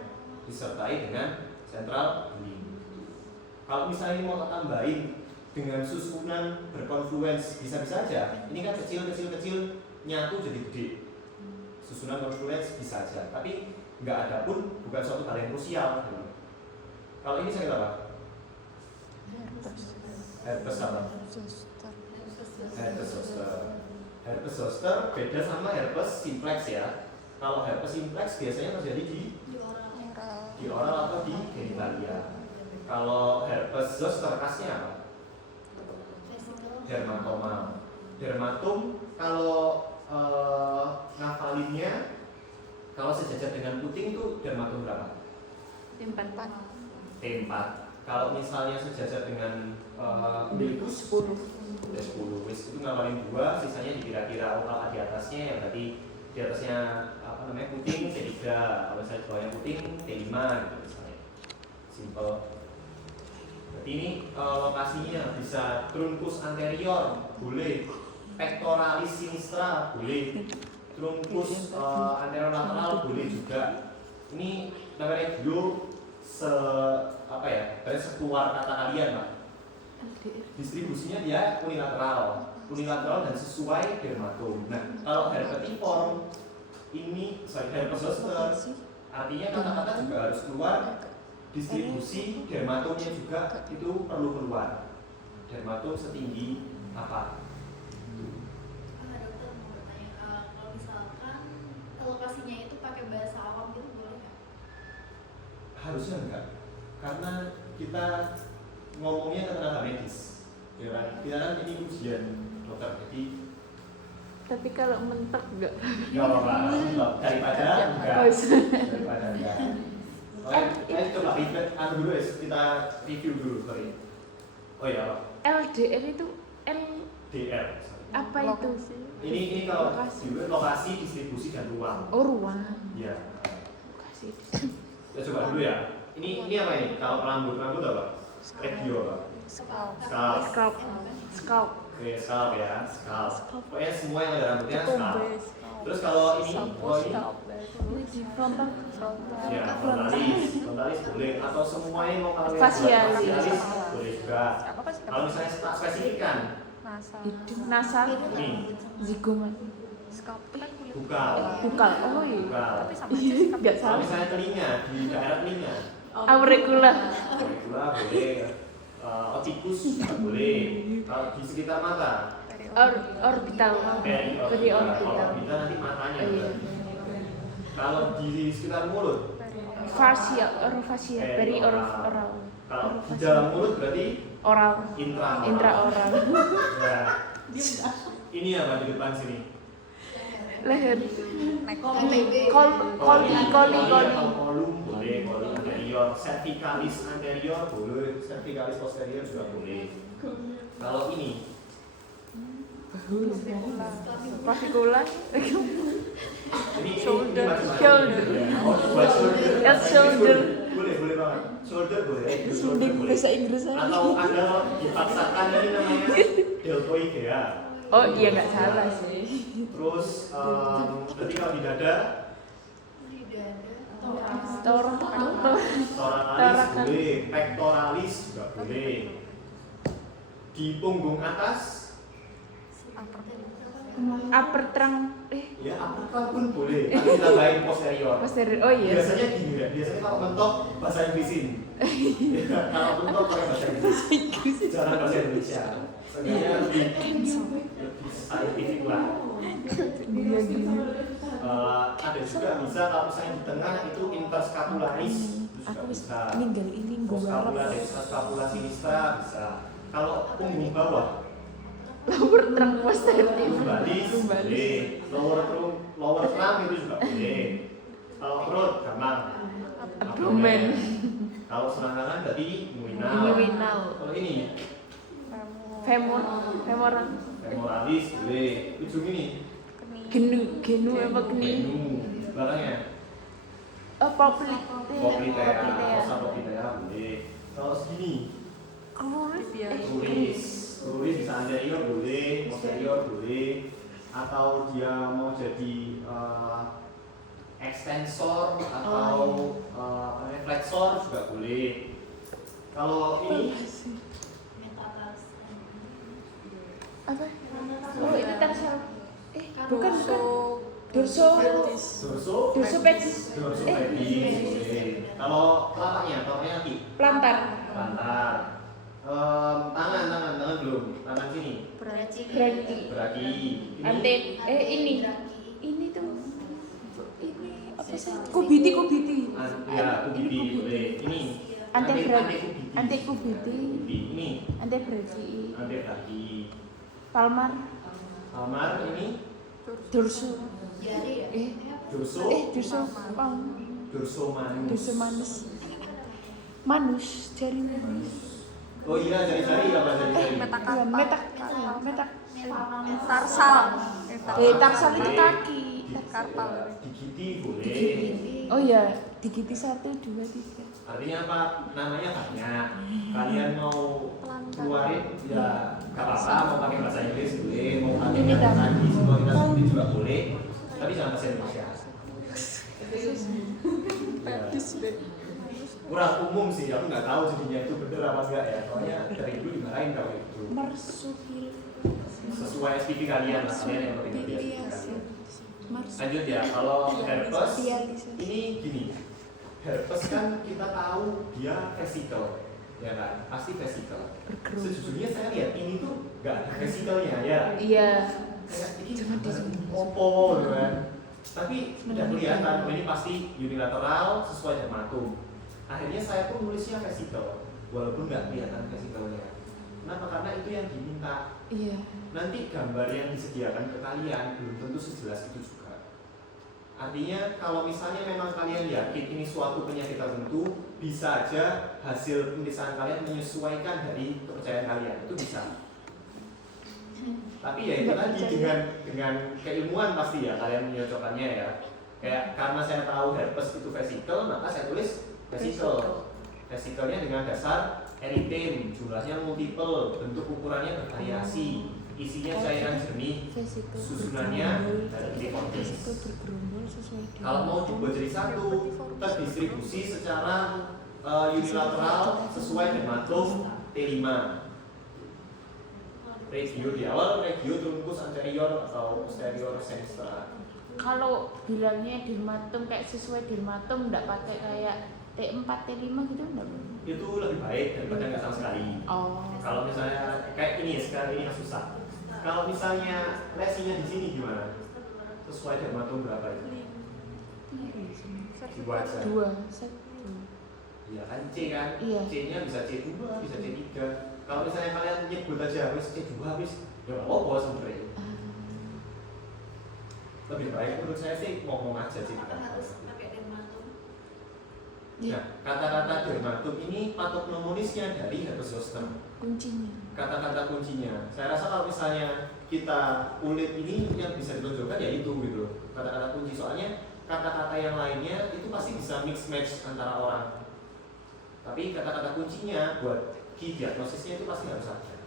disertai dengan central healing. Kalau misalnya mau tambahin dengan susunan berkonfluens bisa-bisa aja. Ini kan kecil nyatu jadi gede. Susunan konfluens bisa aja. Tapi nggak ada pun bukan suatu hal yang krusial. Kalau ini sakit apa? Herpes apa? Zoster. Herpes zoster. Herpes zoster beda sama herpes simplex ya. Kalau herpes simplex biasanya terjadi di oral atau di genitalia. Kalau herpes zoster khasnya apa? Dermatoma. Dermatom kalau ngafalinnya kalau sejajar dengan puting itu dermatom berapa? Tempat. T4. Kalau misalnya sejajar dengan umbilicus 10. Udah 10. Wis itu ngafalin 2, sisanya dikira-kira kalau di atasnya ya berarti di atasnya apa namanya puting T3, kalau misalnya di bawahnya puting T5 gitu misalnya. Simple. Berarti ini lokasinya bisa truncus anterior boleh, pectoralis sinistra boleh, truncus anterior lateral boleh juga. Ini namanya dulu dari sekeluar kata kalian Pak. Distribusinya dia unilateral dan sesuai dermatom. Nah, kalau herpetiform ini herpes zoster artinya kata-kata juga harus keluar, distribusi dermatomnya juga itu perlu keluar. Dermatom setinggi apa? Dokter mau bertanya, kalau misalkan lokasinya itu pakai bahasa awam gitu boleh nggak? Harusnya enggak, karena kita ngomongnya ke tenaga medis, ya kan? Kita kan ini ujian dokter, jadi Tapi kalau mentok enggak? nggak apa-apa, daripada enggak, daripada enggak. Oke, coba dulu ya, kita review dulu, sorry. Oh ya, Pak. LDR itu DR. apa itu? Ini kalau lokasi distribusi dan ruang. Oh, ruang. Iya. Lokasi. Ya coba dulu ya. Ini apa ini? Kalau rambut apa? Regio apa? Scalp. Scalp. Oke, scalp ya, scalp. Pokoknya semua yang ada rambutnya scalp. Terus kalau ini, Frontal. ya frontalis boleh, atau semuanya lokalnya Facialis. boleh juga. Kalau misalnya spesifikan, Nasal. ini Zigomat. bukal. Bukal. Oh iya. Bukal. Enggak Kalau salah. misalnya telinga, di daerah telinga, Auricula. auricula boleh, oticus juga boleh. Kalau di sekitar mata, Orbital. periorbital. Orbital nanti matanya. Iya. Kalau di sekitar mulut, Facial, orofacial, oral. kalau di dalam mulut berarti Oral. intraoral. Intraoral. Ya. Ini apa di depan sini? Leher. Koli. Koli. Kolum boleh, kolum anterior, cervicalis anterior boleh, cervicalis posterior juga boleh. Kalau ini Fascicula. ini Shoulder. macam-macam. Oh, buat shoulder. Head shoulder. Boleh banget. Shoulder boleh, shoulder boleh. Bahasa Inggris aja. Atau ada dipaksakan ini namanya deltoidea. Oh iya nggak salah sih. Terus berarti kalau di dada Thorax. thoracalis boleh, pectoralis juga boleh. Di punggung atas Upper trunk. ya upper pun boleh, tapi tambahin posterior. Posterior. Oh iya. Biasanya gini ya, biasanya kalau mentok bahasa Inggrisin. Ya, kalau mentok pakai bahasa Inggris. Jangan bahasa Indonesia. Sebenarnya lebih saintifik lah. Ada juga bisa kalau misalnya di tengah itu interscapularis itu juga bisa. Ninggal ini Scapula scapula sinistra bisa. Kalau punggung bawah lower trunk posterior. lumbalis boleh, lower trunk itu juga boleh. Kalau perut gampang, Abdomen. Kalau selangkangan berarti inguinal. Inguinal. Kalau ini Femoral. femoralis boleh. Ujung ini Genu apa geni? genu belakangnya poplitea, fossa poplitea boleh. Kalau segini Cruris bisa anterior boleh, posterior boleh, atau dia mau jadi extensor atau flexor juga boleh. Kalau ini Apa? Oh itu tarsal. Bukan. Dorso pedis. boleh. Kalau telapaknya nanti Plantar. plantar. Tangan belum. Tangan sini. Berarti Berarti ini tuh ini apa sih? Kubiti. Ya, kubiti boleh. Ini Antekubiti. Ini Antebraki. Palmar ini dorso. Jari ya? dorso. Dorso Dorso manus. manus jari manus. Oh iya, jari-jari apa jari-jari? Metak. Tarsal. Tarsal itu kaki. Karpal. Digiti boleh. Oh iya, digiti 1, 2, 3. Artinya apa? Namanya banyak. Kalian mau keluarin ya gak apa-apa, mau pakai bahasa Inggris boleh, mau pakai Ini bahasa kan. Inggris semua kita sebutin juga boleh. Tapi jangan bahasa Indonesia. Ya. Kurang umum sih, aku nggak tahu jadinya itu bener apa enggak ya. Soalnya dari dulu dimarahin kalau itu. Marsupil. Sesuai SPP kalian lah, kalian yang penting lanjut ya, kalau herpes ini gini. Herpes kan kita tahu dia vesikel, ya kan? Pasti vesikel. Sejujurnya saya lihat ini tuh nggak ada vesikelnya ya. Iya. Kayak ini opo gitu kan. Tapi udah kelihatan, oh ini pasti unilateral sesuai dermatom. Akhirnya saya pun nulisnya vesikel, walaupun nggak kelihatan vesikelnya. Kenapa? Karena itu yang diminta. Iya. Nanti gambar yang disediakan ke kalian belum tentu sejelas itu juga. Artinya kalau misalnya memang kalian yakin ini suatu penyakit tertentu, bisa aja hasil pemeriksaan kalian menyesuaikan dari kepercayaan kalian, itu bisa. Tapi ya itu tadi dengan keilmuan pasti ya kalian menyocokkannya ya. Kayak karena saya tahu herpes itu vesikel, maka saya tulis vesikel. Vesikelnya dengan dasar eritem, jumlahnya multiple, bentuk ukurannya bervariasi, isinya cairan jernih, susunannya elektronis. Kalau mau dibuat jadi satu, terdistribusi secara unilateral sesuai dermatom T5. Regio di awal, regio trunkus anterior atau posterior sinistra. Kalau bilangnya dermatom kayak sesuai dermatom, enggak pakai kayak T4, T5 gitu enggak? Itu lebih baik daripada nggak sama sekali. Oh. Kalau misalnya kayak ini ya, sekarang ini yang susah. Kalau misalnya lesinya di sini gimana? Sesuai dermatom berapa itu? Dibuat aja. 2, 1. Iya kan C kan? Iya. C-nya bisa C2, bisa C3. Kalau misalnya kalian nyebut aja habis C2 habis, ya nggak apa-apa sebenarnya. Lebih baik menurut saya sih ngomong aja sih. Apa harus pakai dermatom? Nah, kata-kata dermatom ini patognomonisnya dari herpes zoster. Kuncinya. Kata-kata kuncinya. Saya rasa kalau misalnya kita ulik ini yang bisa ditonjolkan ya itu gitu. Kata-kata kunci, soalnya kata-kata yang lainnya itu pasti bisa mix match antara orang. Tapi kata-kata kuncinya buat key diagnosisnya itu pasti harus ada.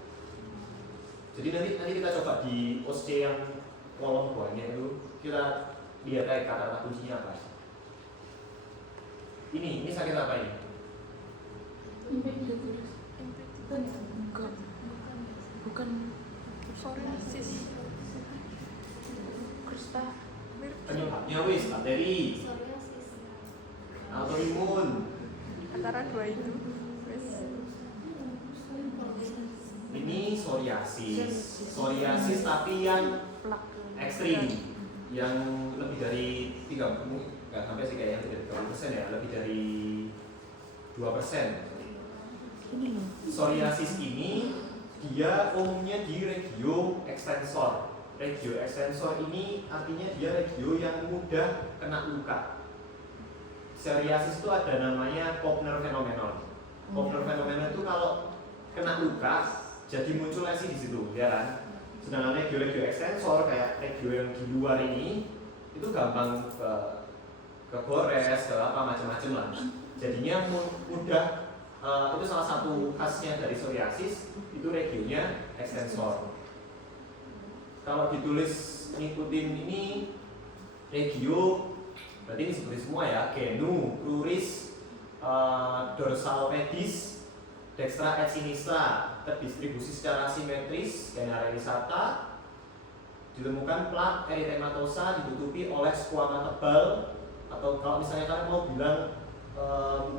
Jadi nanti kita coba di OSC yang kolom bawahnya itu kita lihat kayak kata-kata kuncinya apa. Ini sakit apa ini? Bukan Psoriasis. Krista. Penyebabnya wis bakteri, Psoriasis. autoimun. Antara dua itu. Wes. Ini psoriasis. Psoriasis tapi yang ekstrim, yang lebih dari 30, nggak sampai sih kayak yang 30% ya, lebih dari 2%. Ini loh. Psoriasis ini dia umumnya di regio extensor. Regio extensor ini artinya dia regio yang mudah kena luka. Psoriasis itu ada namanya Kopner phenomenon. Kopner phenomenon itu kalau kena luka jadi muncul lesi di situ, ya kan? Sedangkan regio extensor kayak regio yang di luar ini itu gampang ke gores, ke apa macam-macam lah. Jadinya mudah. Itu salah satu khasnya dari psoriasis, itu regionya extensor. Kalau ditulis ngikutin ini regio, berarti ini seperti semua ya, genu, cruris, dorsal pedis, dextra et sinistra, terdistribusi secara simetris, gena renisata, ditemukan plak eritematosa ditutupi oleh squama tebal, atau kalau misalnya kalian mau bilang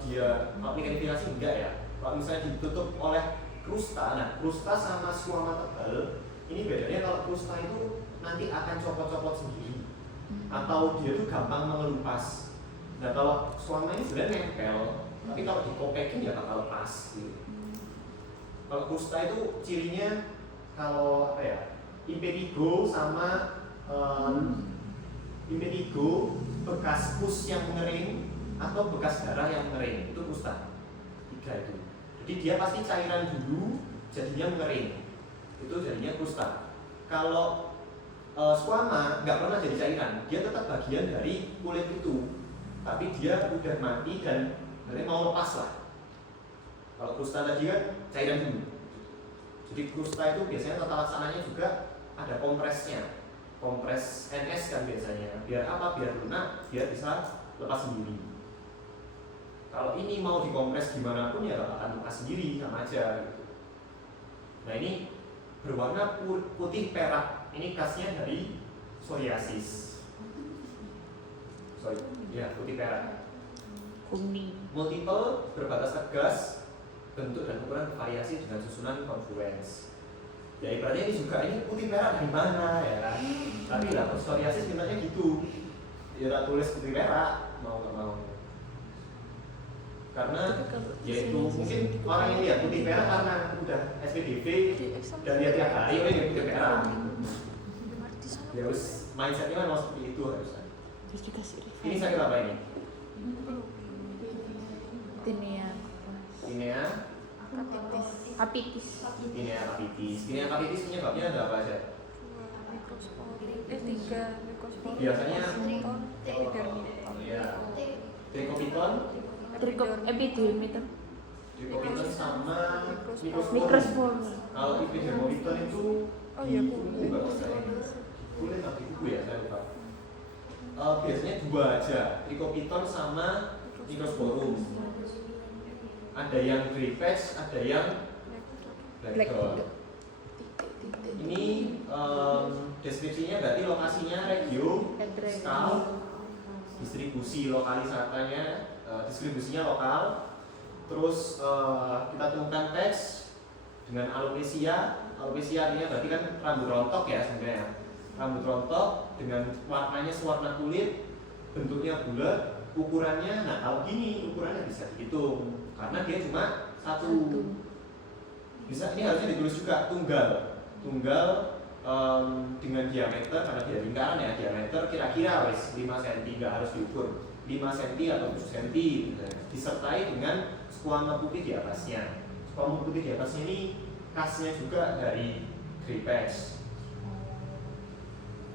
dia aplikasi enggak ya, kalau misalnya ditutup oleh krusta. Nah, krusta sama squama tebal ini bedanya kalau krusta itu nanti akan copot-copot sendiri atau dia tuh gampang mengelupas. Nah, kalau squama ini sebenarnya nempel, tapi kalau dikopekin ya bakal lepas gitu. Kalau krusta itu cirinya kalau apa ya, impetigo sama impetigo bekas pus yang mengering atau bekas darah yang mengering, itu krusta. 3 itu. Jadi dia pasti cairan dulu jadinya mengering, itu jadinya krusta. Kalau squama nggak pernah jadi cairan, dia tetap bagian dari kulit itu, tapi dia udah mati dan mau lepas lah. Kalau krusta tadi kan cairan dulu. Jadi krusta itu biasanya tata laksananya juga ada kompresnya, kompres NS kan biasanya. Biar apa? Biar lunak, biar bisa lepas sendiri. Kalau ini mau dikompres gimana pun ya akan lepas sendiri, sama aja gitu. Nah ini berwarna putih perak. Ini khasnya dari psoriasis. Putih perak. Kuning. Multiple, berbatas tegas, bentuk dan ukuran bervariasi dengan susunan confluence. Ya ibaratnya ini juga ini putih perak dari mana ya kan? Tapi lah psoriasis sebenarnya gitu. Ya tulis putih perak mau nggak mau. Karena yaitu mungkin orang yang lihat putih perak karena udah SPDV dan lihat tiap hari ini putih perak. Ya harus mindsetnya memang seperti itu harusnya. Ini saya kira apa ini? Tinea Apitis. Tinea capitis penyebabnya ada apa aja? Biasanya trichopiton Epidermidum. Trichopiton sama Microsporum. Kalau epidermopiton itu kuku nggak usah kulit tapi kuku ya saya lupa. Biasanya 2 aja, trichopiton sama microsporum. Ada yang grey patch, ada yang black dot. Ini deskripsinya berarti lokasinya regio, skal, distribusi lokalisatanya, distribusinya lokal. Terus kita temukan teks dengan alopecia. Alopecia artinya berarti kan rambut rontok ya sebenarnya. Rambut rontok dengan warnanya sewarna kulit, bentuknya bulat, ukurannya, nah kalau gini ukurannya bisa dihitung karena dia cuma satu. Bisa ini harusnya ditulis juga tunggal dengan diameter karena dia lingkaran ya, diameter kira-kira wes 5 cm, nggak harus diukur 5 cm atau 7 cm gitu. Disertai dengan squama putih di atasnya. Squama putih di atasnya ini khasnya juga dari grey patch.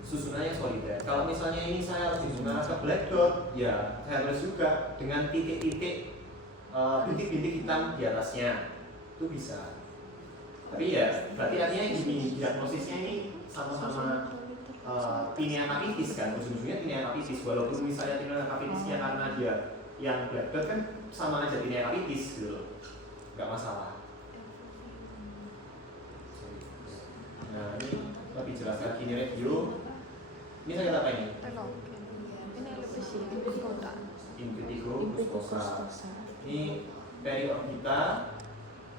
Susunannya solider. Kalau misalnya ini saya harus mengarah ke black dot, ya saya harus juga dengan titik-titik bintik-bintik hitam di atasnya, itu bisa. Tapi ya berarti artinya ini diagnosisnya ini sama-sama tinea capitis kan, ujung-ujungnya tinea capitis. Walaupun misalnya tinea capitisnya karena dia yang black dot kan sama aja tinea capitis gitu loh, nggak masalah. Nah ini lebih jelas lagi ini review. Ini saya kata apa ini? Impetigo puscosa. Ini periorbita,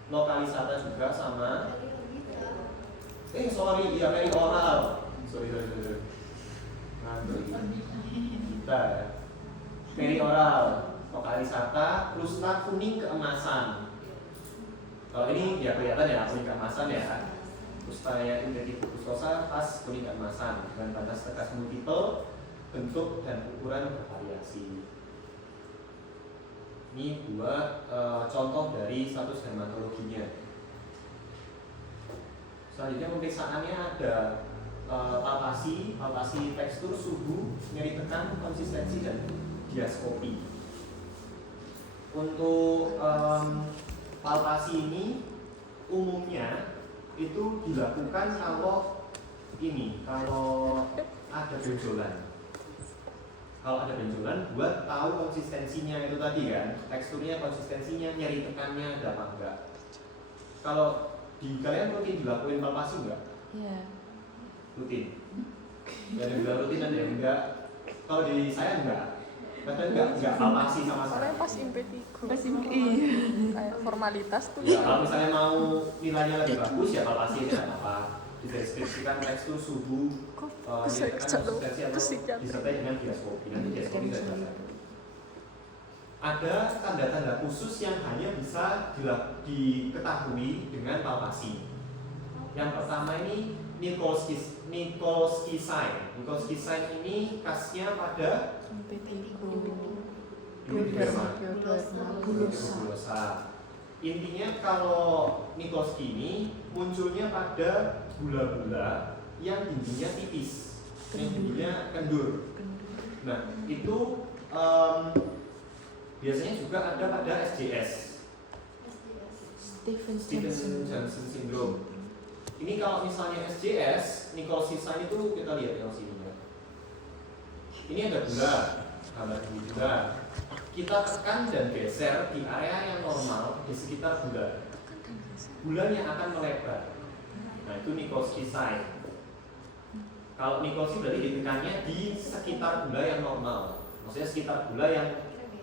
lokalisata juga sama. Iya perioral. Sorry. Kita perioral, lokalisata, krusta kuning keemasan. Kalau ini ya kelihatan ya kuning keemasan ya. Krusta Impetigo puscosa khas kuning keemasan dengan batas tegas multiple, bentuk dan ukuran bervariasi. Ini 2 contoh dari status dermatologinya. Selanjutnya pemeriksaannya ada palpasi tekstur, suhu, nyeri tekan, konsistensi dan diaskopi. Untuk palpasi ini umumnya itu dilakukan kalau ada benjolan. Kalau ada benjolan buat tahu konsistensinya itu tadi kan, teksturnya, konsistensinya, nyeri tekannya ada apa enggak. Kalau di kalian rutin dilakuin palpasi enggak? Iya. Rutin. Ada yang bilang rutin, ada yang enggak. Kalau di saya enggak. kadang nggak palpasi sama Soalnya sekali. pas impetigo. Pas iya. Kayak formalitas tuh. Ya, kalau misalnya mau nilainya lebih bagus ya palpasi ya apa dideskripsikan teks itu suhu Bisa kecelok, substansi atau kesikat. disertai dengan diaskopi. Nanti diaskopi saya jelaskan. Ada tanda-tanda khusus yang hanya bisa diketahui dengan palpasi. Yang pertama ini Nikolsky sign. Nikolsky sign ini khasnya pada Impetigo. Bulosa. Intinya kalau Nikolsky ini munculnya pada gula-gula yang dindingnya tipis, yang dindingnya kendur. Nah itu biasanya juga ada pada SJS, Stephen Stephen Johnson syndrome. Ini kalau misalnya SJS, Nikolsky sign itu kita lihat yang sini ya. Ini ada gula, gambar ini gula. Kita tekan dan geser di area yang normal di sekitar gula. Gulanya akan melebar. Nah itu Nikolsky sign. Kalau Nikolsky berarti ditekannya di sekitar gula yang normal. Maksudnya sekitar gula yang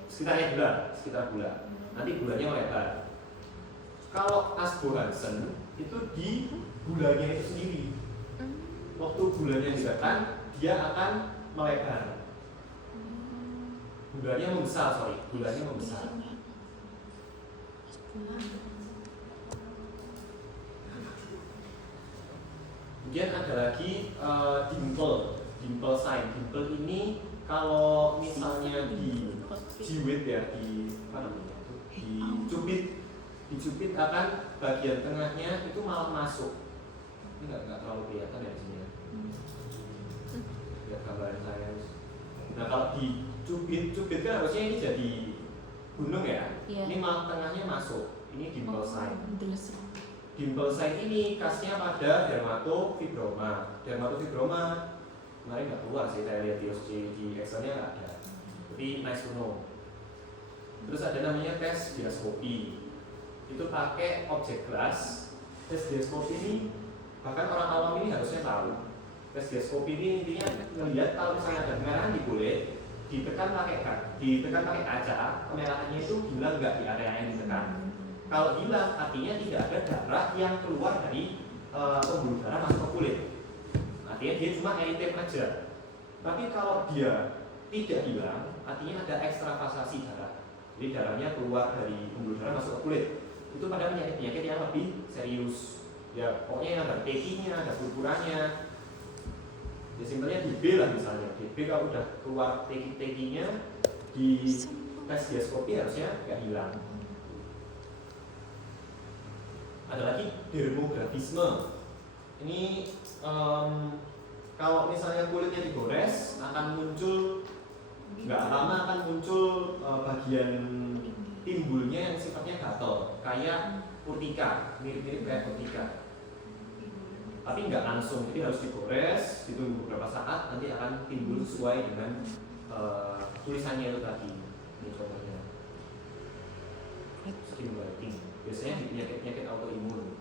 sekitar gula. Nanti gulanya melebar. Kalau Asbo-Hansen itu di gulanya itu sendiri. Waktu gulanya ditekan, dia akan melebar. Gulanya membesar. Kemudian ada lagi dimple sign. Dimple ini kalau misalnya di jiwit ya, dicubit akan bagian tengahnya itu malah masuk. Ini nggak terlalu kelihatan ya di sini. Lihat gambaran saya. Nah kalau dicubit kan harusnya ini jadi gunung ya. Iya. Ini malah tengahnya masuk. Ini dimple sign. Dimple sign ini khasnya pada dermatofibroma. Dermatofibroma kemarin nggak keluar sih, saya lihat di Excelnya nggak ada. Tapi nice to know. Terus ada namanya tes diaskopi. Itu pakai objek gelas. Tes diaskopi ini bahkan orang awam ini harusnya tahu. Tes diaskopi ini intinya melihat kalau misalnya ada kemerahan di kulit, ditekan pakai kaca, kemerahannya itu hilang nggak di area yang ditekan. Kalau hilang, artinya tidak ada darah yang keluar dari pembuluh darah masuk ke kulit. Artinya dia cuma eritem aja. Tapi kalau dia tidak hilang, artinya ada ekstravasasi darah. Jadi darahnya keluar dari pembuluh darah masuk ke kulit. Itu pada penyakit-penyakit yang lebih serius. Ya pokoknya yang ada TK-nya, ada purpuranya. Ya simpelnya di B lah misalnya. Di B kalau udah keluar TK-nya di tes diaskopi harusnya nggak hilang. Ada lagi dermografisme. Ini kalau misalnya kulitnya digores akan muncul, nggak lama akan muncul bagian timbulnya yang sifatnya gatal, kayak urtika, mirip-mirip kayak urtika. Tapi nggak langsung, jadi harus digores, ditunggu beberapa saat, nanti akan timbul sesuai dengan tulisannya itu tadi. Ini contohnya. Skin whitening. Biasanya di penyakit-penyakit autoimun.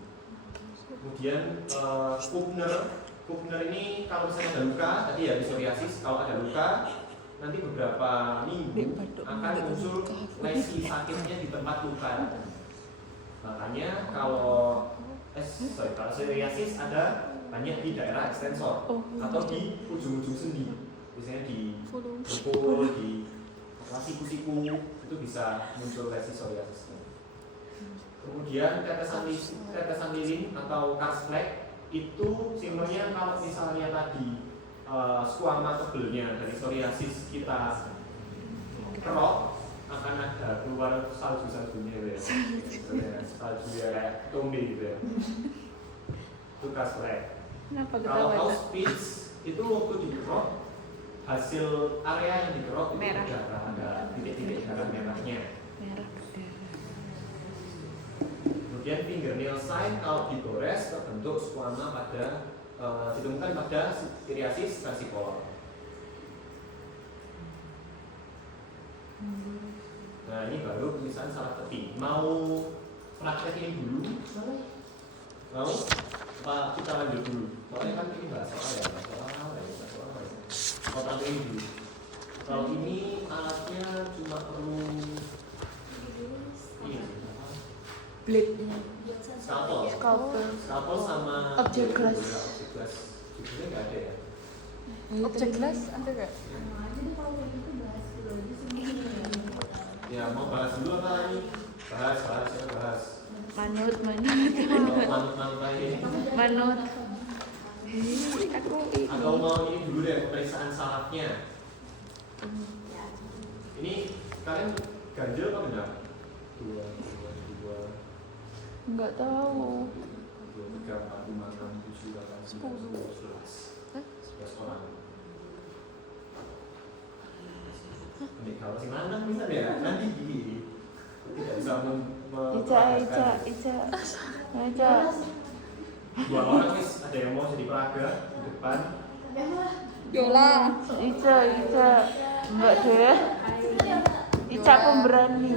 Kemudian Kupner ini kalau misalnya ada luka, tadi ya psoriasis, kalau ada luka nanti beberapa minggu akan muncul lesi sakitnya di tempat luka. Makanya kalau psoriasis ada banyak di daerah ekstensor atau di ujung-ujung sendi, biasanya di pukul, di siku-siku itu bisa muncul lesi psoriasis. Kemudian tetesan lilin atau Karsfleck itu simpelnya kalau misalnya tadi squama tebelnya dari psoriasis kita kerok, akan ada keluar salju-saljunya gitu ya. Salju ya kayak tombe gitu ya. Itu Karsfleck. Kalau house peach itu waktu dikerok, hasil area yang dikerok itu Merah. udah ada titik-titik darah merahnya. Kemudian fingernail sign kalau digores terbentuk squama pada ditemukan pada psoriasis versicolor. Nah ini baru tulisan salah ketik. Mau praktek ini dulu? Mau? Apa kita lanjut dulu? Soalnya kan ini bahasa apa ya? Bahasa apa ya? Mau praktek ini dulu. Kalau ini alatnya cuma perlu ini Blade-nya. scalpel. Scalpel. Scalpel sama Object glass. Object glass. Judulnya nggak ada ya? Objek glass ada gak? Jadi kalau kayak gitu bahas dulu aja sih. Ya mau bahas dulu apa ini? Bahas ya bahas. Manut. Manut aja. Manut. Atau mau ini dulu deh pemeriksaan sarafnya. Ini kalian ganjil apa enggak? 2, Enggak tahu. 3, 4, 5, 6, 7, 8, 9, 10, 11 orang. Ini kalau si Manang bisa ya, nanti gini tidak bisa Ica. Dua orang wis ada yang mau jadi peraga di depan. Yola. Ica. Enggak deh. Ica pemberani.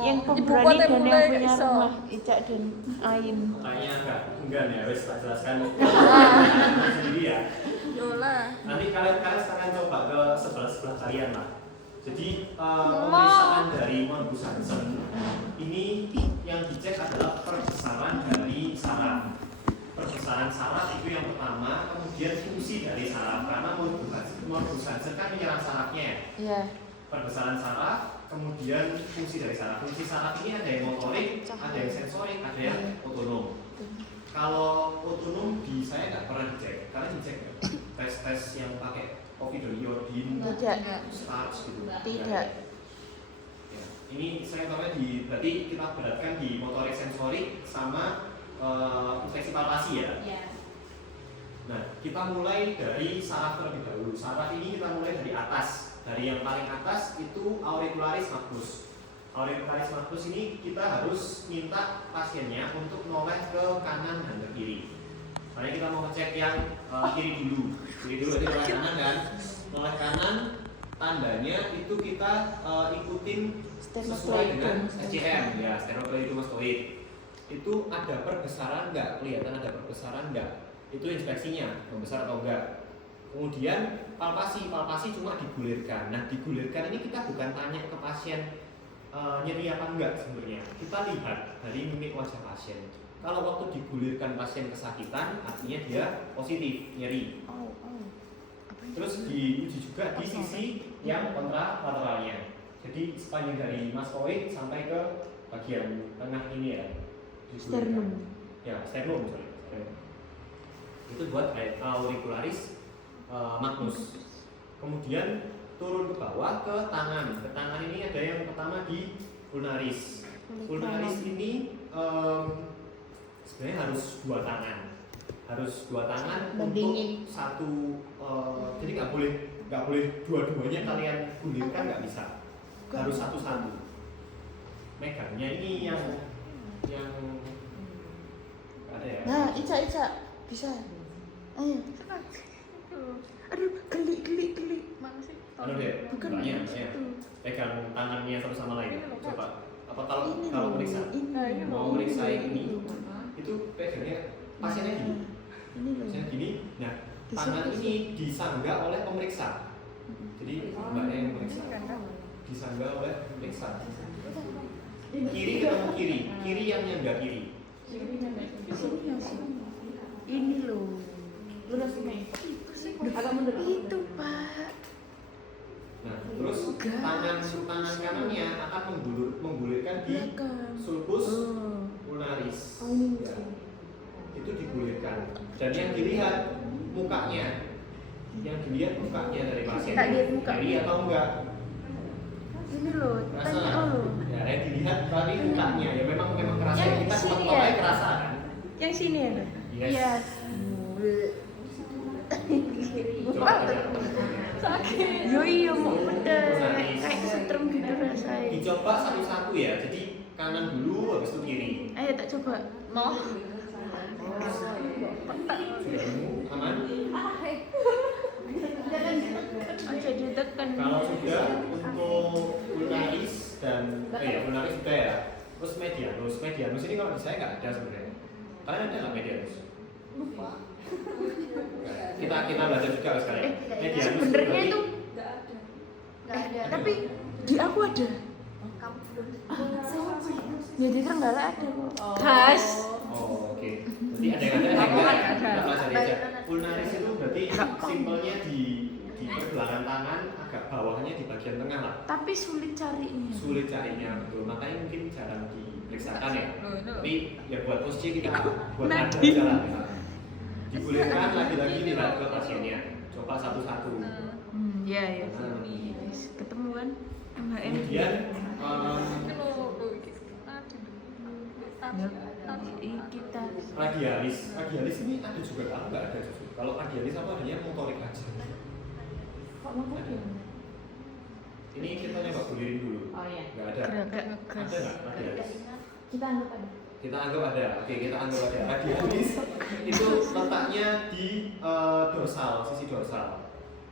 Yang Ibu pemberani kota dan mulai yang punya iso. rumah. Ica dan Ain. Kayaknya agak enggan ya, wis tak jelaskan sendiri ya. Yola. Nanti kalian sekarang coba ke sebelah kalian lah. Jadi pemeriksaan dari Morbus Hansen ini yang dicek adalah perbesaran dari saraf. Perbesaran saraf itu yang pertama, kemudian fungsi dari saraf karena Morbus Hansen kan menyerang sarafnya ya. Iya. Perbesaran saraf, kemudian fungsi dari saraf. Fungsi saraf ini ada yang motorik, ada yang sensorik, ada yang otonom. Kalau otonom di saya nggak pernah dicek. Kalian dicek nggak? Tes yang pakai povidone, Tidak. starch gitu. Tidak. Ya. Ini saya tahu berarti kita beratkan di motorik sensorik sama infeksi palpasi ya. Nah, kita mulai dari saraf terlebih dahulu. Saraf ini kita mulai dari atas. Dari yang paling atas itu auricularis magnus. Auricularis magnus ini kita harus minta pasiennya untuk noleh ke kanan dan ke kiri. Karena kita mau ngecek yang kiri dulu. Kiri dulu itu noleh kanan kan. Noleh kanan tandanya itu kita ikutin sesuai dengan SCM ya, sternocleidomastoid. Itu ada perbesaran nggak? Kelihatan ada perbesaran nggak? Itu inspeksinya, membesar atau enggak. Kemudian palpasi cuma digulirkan. Nah, digulirkan ini kita bukan tanya ke pasien nyeri apa enggak sebenarnya. Kita lihat dari mimik wajah pasien. Kalau waktu digulirkan pasien kesakitan, artinya dia positif nyeri. Terus diuji juga di sisi yang kontralateralnya. Jadi sepanjang dari mastoid sampai ke bagian tengah ini ya. Sternum. Ya, sternum. Itu buat auricularis magnus. Kemudian turun ke bawah ke tangan. Ke tangan ini ada yang pertama di ulnaris. Ulnaris ini sebenarnya harus dua tangan. Harus dua tangan Bandingin. untuk satu. Jadi nggak boleh dua-duanya kalian gulirkan, nggak bisa. Harus satu-satu. Megangnya ini yang nggak ada ya. Nah, Ica bisa. Ayo. Aduh, geli. Mana sih? Anu deh, Bukan banyak. itu. Pegang tangannya satu sama lain. Coba. Apa Ini kalau loh, meriksa? ini. Mau meriksa ini, itu pegangnya pasiennya gini. Ini loh. Pasiennya gini. Nah, tangan ini disanggah oleh pemeriksa. Jadi mbaknya yang memeriksa. Disanggah oleh pemeriksa. Kiri ketemu kiri yang nyangga kiri. Ini loh. Lurus ini. Agak mundur. Itu, Pak. Nah, terus tangan kanannya akan menggulirkan di Belakang. sulcus ulnaris. ini. Ya. Itu digulirkan. Dan yang dilihat mukanya. Yang dilihat mukanya dari pasien. Tak lihat muka. Nyeri atau enggak? Ini loh, tanya Kerasa. lo. Ya, yang dilihat tadi mukanya. Ya memang kerasa. Yang Kita sini cuma ya? kerasa kan. Yang sini ada. Yes. Coba aja. Yo iya mau pedes, kayak kesetrum gitu rasanya. Dicoba satu-satu ya. Jadi kanan dulu, habis itu kiri. Ayo tak coba. Mau? Sudah nemu, aman. Aja ditekan. Kalau sudah untuk ulnaris dan ulnaris sudah ya. Terus medianus ini kalau di saya nggak ada sebenarnya. Kalian ada nggak medianus? Lupa. Kita belajar juga sekali. Medianus Sebenarnya berarti itu Nggak ada. Tapi di aku ada. Kamu belum. Ya di Trenggalek ada kok. Tas. Oh, oke. Berarti ada yang ada. Kita pelajari aja. Ulnaris itu berarti simpelnya di pergelangan tangan, agak bawahnya di bagian tengah lah. Tapi sulit carinya. Sulit carinya, betul. Makanya mungkin jarang diperiksakan ya. Loh, itu. Tapi ya buat posisi kita buat Nadine. ada aja lah. Digulirkan lagi-lagi dilihat ke pasiennya. Coba satu-satu. Iya ya. Ketemu kan? MHN. Kemudian Kita radialis. Radialis ini ada juga kalau nggak ada justru. Kalau radialis apa adanya motorik aja. kok mau Ada. Ini kita nyoba gulirin dulu. Oh iya. Nggak ada. Gerak Ada nggak radialis? Kita anggap ada. Kita anggap ada. Oke, kita anggap ada. Radialis itu letaknya di dorsal, sisi dorsal.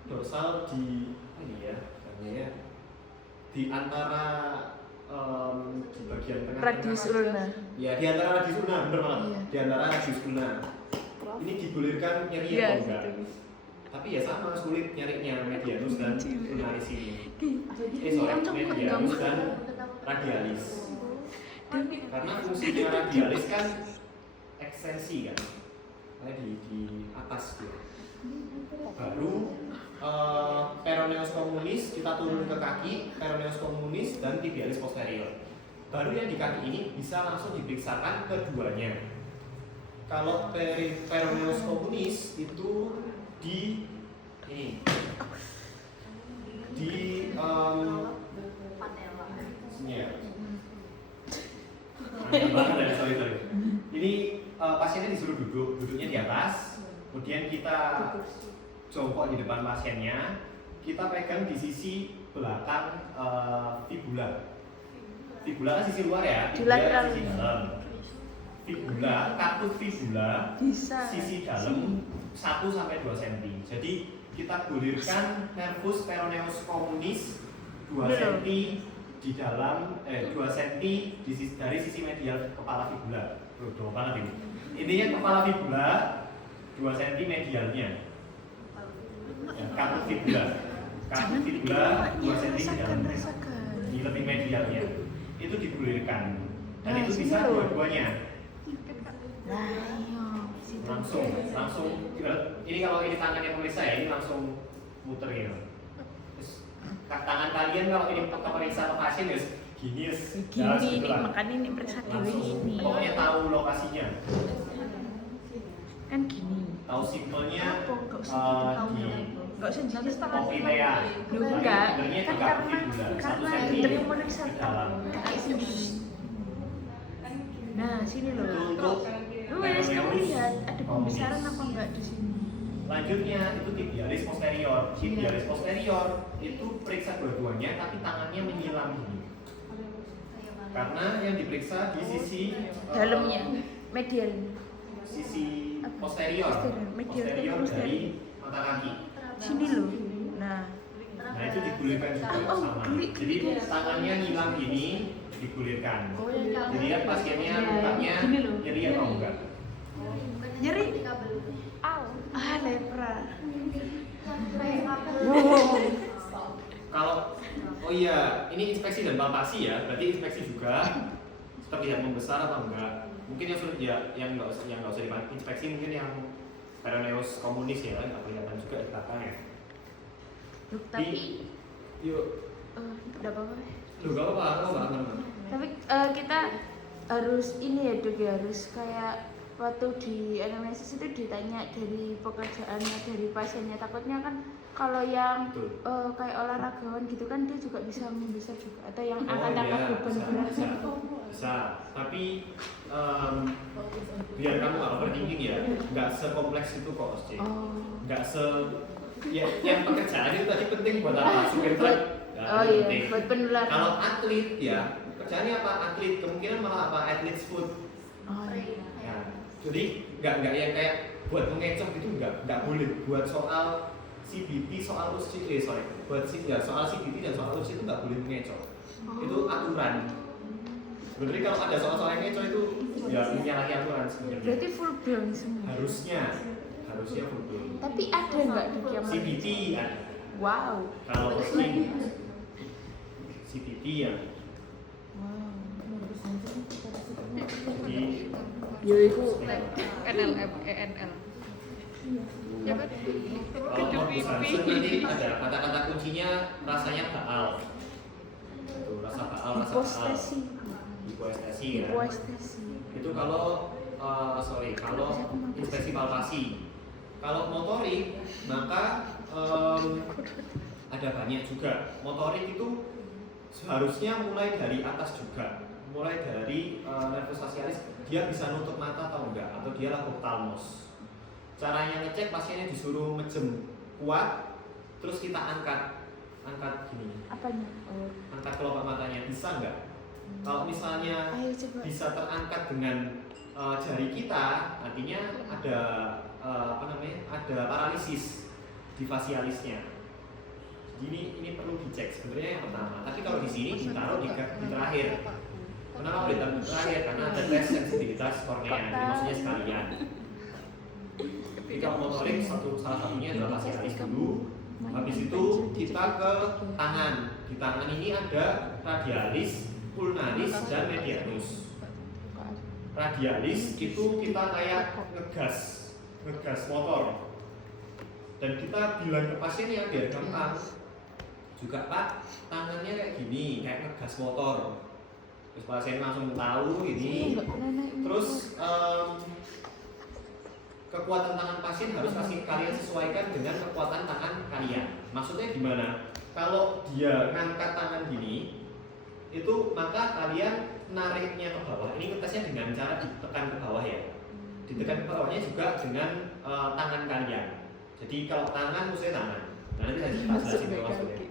Dorsal di ini ya, katanya ya. Di antara di bagian tengah. Radius ulna. Ya, di antara radius ulna, benar banget. Iya. Di antara radius ulna. Ini digulirkan nyeri Iya, atau enggak? gitu. Tapi ya sama sulit nyarinya medianus dan ulnaris ini. Jadi Medianus dan radialis. Karena fungsinya radialis kan ekstensi kan, nah, di atas gitu. Baru peroneus communis kita turun ke kaki, peroneus communis dan tibialis posterior. Baru yang di kaki ini bisa langsung diperiksakan keduanya. Kalau peroneus communis itu di ini di sini ya. Sorry. Ini pasiennya disuruh duduknya di atas, kemudian kita jongkok di depan pasiennya, kita pegang di sisi belakang fibula. Fibula kan sisi luar ya, Di fibula lateral. sisi dalam. Fibula, katut fibula, Bisa. sisi dalam 1-2 cm. Jadi kita gulirkan nervus peroneus communis 2 cm di dalam 2 cm dari sisi medial kepala fibula. Jauh banget ini. Intinya kepala fibula 2 cm medialnya. Ya, katut fibula. Katut fibula 2 cm di dalamnya. Di lebih medialnya. Itu digulirkan. Dan Nah, itu sini bisa loh. dua-duanya. Nah, iya. Situ. langsung ini kalau ini tangannya pemeriksa ya, ini langsung muter gitu. Terus tangan kalian kalau ini periksa ke pasien ya gini ya, Gini nih, makanya ini periksa dulu langsung ini. pokoknya tahu lokasinya, Kan gini. tahu simpelnya Apa? Nggak usah di Enggak usah jelas Popilea. Enggak, Sebenarnya kan tiga karena fibula, 1 karena cm dari periksa ke dalam. kaki sini. Nah, sini Itu loh. untuk Lu harus kamu lihat ada pembesaran apa enggak di sini. Lanjutnya itu tibialis posterior. Tibialis posterior itu periksa dua-duanya tapi tangannya menyilang gini. Karena yang diperiksa di sisi Dalamnya, medial. sisi posterior, Medial, posterior posterior. dari mata kaki. Sini loh. Nah, Nah itu digulirkan juga Oh, sama. guli. Jadi tangannya ngilang gini digulirkan. Jadi lihat pasiennya lukanya Gini loh. nyeri atau enggak. Nyeri. kabel. Au. Ah, lepra. Kayak kabel. Kalau oh iya, ini inspeksi dan palpasi ya. Berarti inspeksi juga terlihat membesar atau enggak. Mungkin yang sudah yang nggak usah inspeksi mungkin yang peroneus communis ya, nggak kelihatan juga di belakang ya. Loh, tapi Yuk, enggak apa-apa. lu gak apa-apa. Tapi kita harus ini ya Dok ya, harus kayak waktu di anamnesis itu ditanya dari pekerjaannya dari pasiennya, takutnya kan kalau yang Betul. kayak olahragawan gitu kan dia juga bisa membesar juga atau yang Oh, angkat iya, beban bisa, berat bisa. gitu. Bisa, tapi biar kamu nggak overthinking ya, nggak sekompleks itu kok Osce. Oh. Nggak ya, yang pekerjaan itu tadi penting buat apa? Supir truk. Oh iya, buat penularan. Kalau atlet ya, kerjaannya apa? Atlet kemungkinan malah apa? Athlete's foot. Oh iya. Ya, jadi nggak yang kayak buat mengecoh gitu nggak boleh. Buat soal CBT, soal USCIT, buat soal CBT dan soal USCIT itu nggak boleh mengecoh. Itu aturan. Sebenarnya kalau ada soal-soal yang ngecoh itu ya menyalahi aturan sebenarnya. Berarti full blown semua. Harusnya full blown. Tapi ada nggak Dok yang CBT ada. Wow. Kalau USCIT CVT yang Wow, bagus aja nih cara sebenarnya. jadi Yo iku NLM ENL. Ya kan? kalau mau disansun nanti ada kata-kata kuncinya rasanya baal. Tuh, rasa baal, rasa baal. hipostasi. Hipoestesi ya. Hipostasi. Itu kalau kalau inspeksi palpasi. Kalau motorik maka ada banyak juga. Motorik itu seharusnya mulai dari atas juga, mulai dari nervus facialis, dia bisa nutup mata atau enggak, atau dia lagophthalmos. Caranya ngecek pasiennya disuruh mejem kuat, terus kita angkat gini, Apanya? Oh, angkat kelopak matanya, bisa enggak? Kalau misalnya ayo coba. bisa terangkat dengan jari kita, artinya ada ada paralisis di facialisnya. Ini perlu dicek sebenarnya yang pertama. Tapi kalau di sini ditaruh di terakhir. Kenapa ditaruh di terakhir? Karena ada tes sensitivitas kornea. Ini maksudnya sekalian. Jadi kalau motorik salah satunya adalah facialis dulu. Habis itu kita ke tangan. Di tangan ini ada radialis, ulnaris, dan medianus. Radialis itu kita kayak ngegas motor. Dan kita bilang ke pasiennya biar gampang. Juga Pak, tangannya kayak gini, kayak ngegas motor. Terus pasien langsung tahu ini. Terus kekuatan tangan pasien harus kalian sesuaikan dengan kekuatan tangan kalian. Maksudnya gimana? Kalau dia ngangkat tangan gini, itu maka kalian nariknya ke bawah. Ini tesnya dengan cara ditekan ke bawah ya. Ditekan ke bawahnya juga dengan tangan kalian. Jadi kalau tangan, maksudnya tangan. Nah, nanti saya jelasin maksudnya.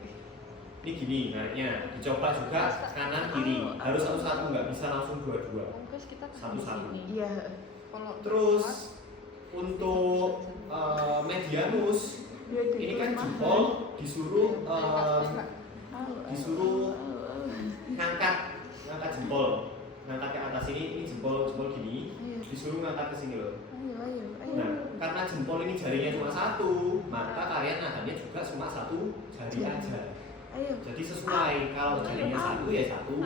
Ini gini nariknya, dicoba juga kanan kiri, harus satu-satu, nggak bisa langsung dua-dua, satu-satu. Iya. Terus untuk medianus, ini kan jempol disuruh ngangkat jempol, ngangkat ke atas ini jempol gini, disuruh ngangkat ke sini loh. Nah, karena jempol ini jarinya cuma satu, maka kalian nahannya juga cuma satu jari aja. Jadi sesuai, kalau jarinya satu ya satu.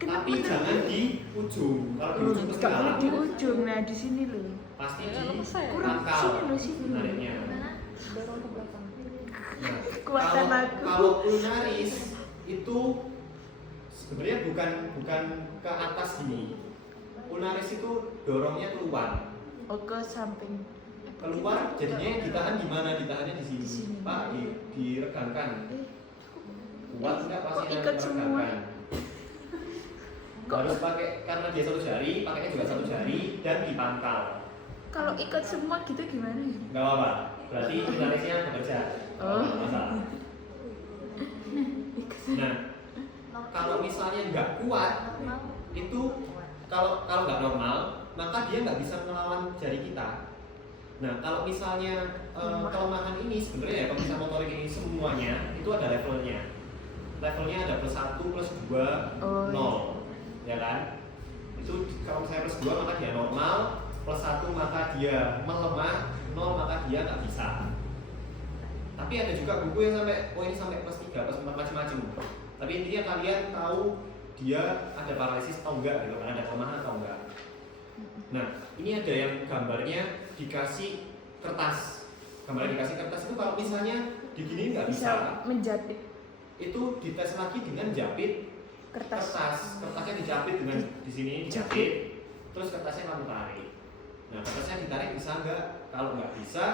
Tapi jangan di ujung. Kalau di ujung pasti kalah. Di ujung, nah di sini loh. Pasti di Kurang pangkal sini loh. nariknya. Dorong ke belakang. Nah, Kuatan aku. kalau ulnaris itu sebenarnya bukan ke atas gini. Ulnaris itu dorongnya keluar. Oh, ke samping. Keluar jadinya ditahan di mana? Ditahannya di sini. Di sini. Pak, diregangkan. Kuat enggak Kok pasien ikat semua? meregangkan? Harus pakai, karena dia satu jari, pakainya juga satu jari dan dipangkal. Kalau ikat semua gitu gimana ya? Enggak apa-apa. Berarti ulnarisnya bekerja. Oh. Nggak masalah. Nah, kalau misalnya nggak kuat, itu kalau nggak normal, maka dia nggak bisa melawan jari kita. Nah, kalau misalnya kelemahan ini sebenarnya ya, kalau misalnya motorik ini semuanya itu ada levelnya. Levelnya ada +1, +2, 0, ya kan? Itu kalau misalnya +2 maka dia normal, +1 maka dia melemah, 0 maka dia nggak bisa. Tapi ada juga buku yang sampai, ini sampai +3, +4 macam-macam. Tapi intinya kalian tahu dia ada paralisis atau enggak gitu, ada kelemahan atau enggak. Nah, ini ada yang gambarnya dikasih kertas. Gambarnya dikasih kertas itu kalau misalnya digini nggak bisa. Menjepit Itu dites lagi dengan jepit kertas. Kertasnya dijepit dengan di sini dijepit, terus kertasnya kamu tarik. Nah, kertasnya ditarik bisa enggak? Kalau nggak bisa,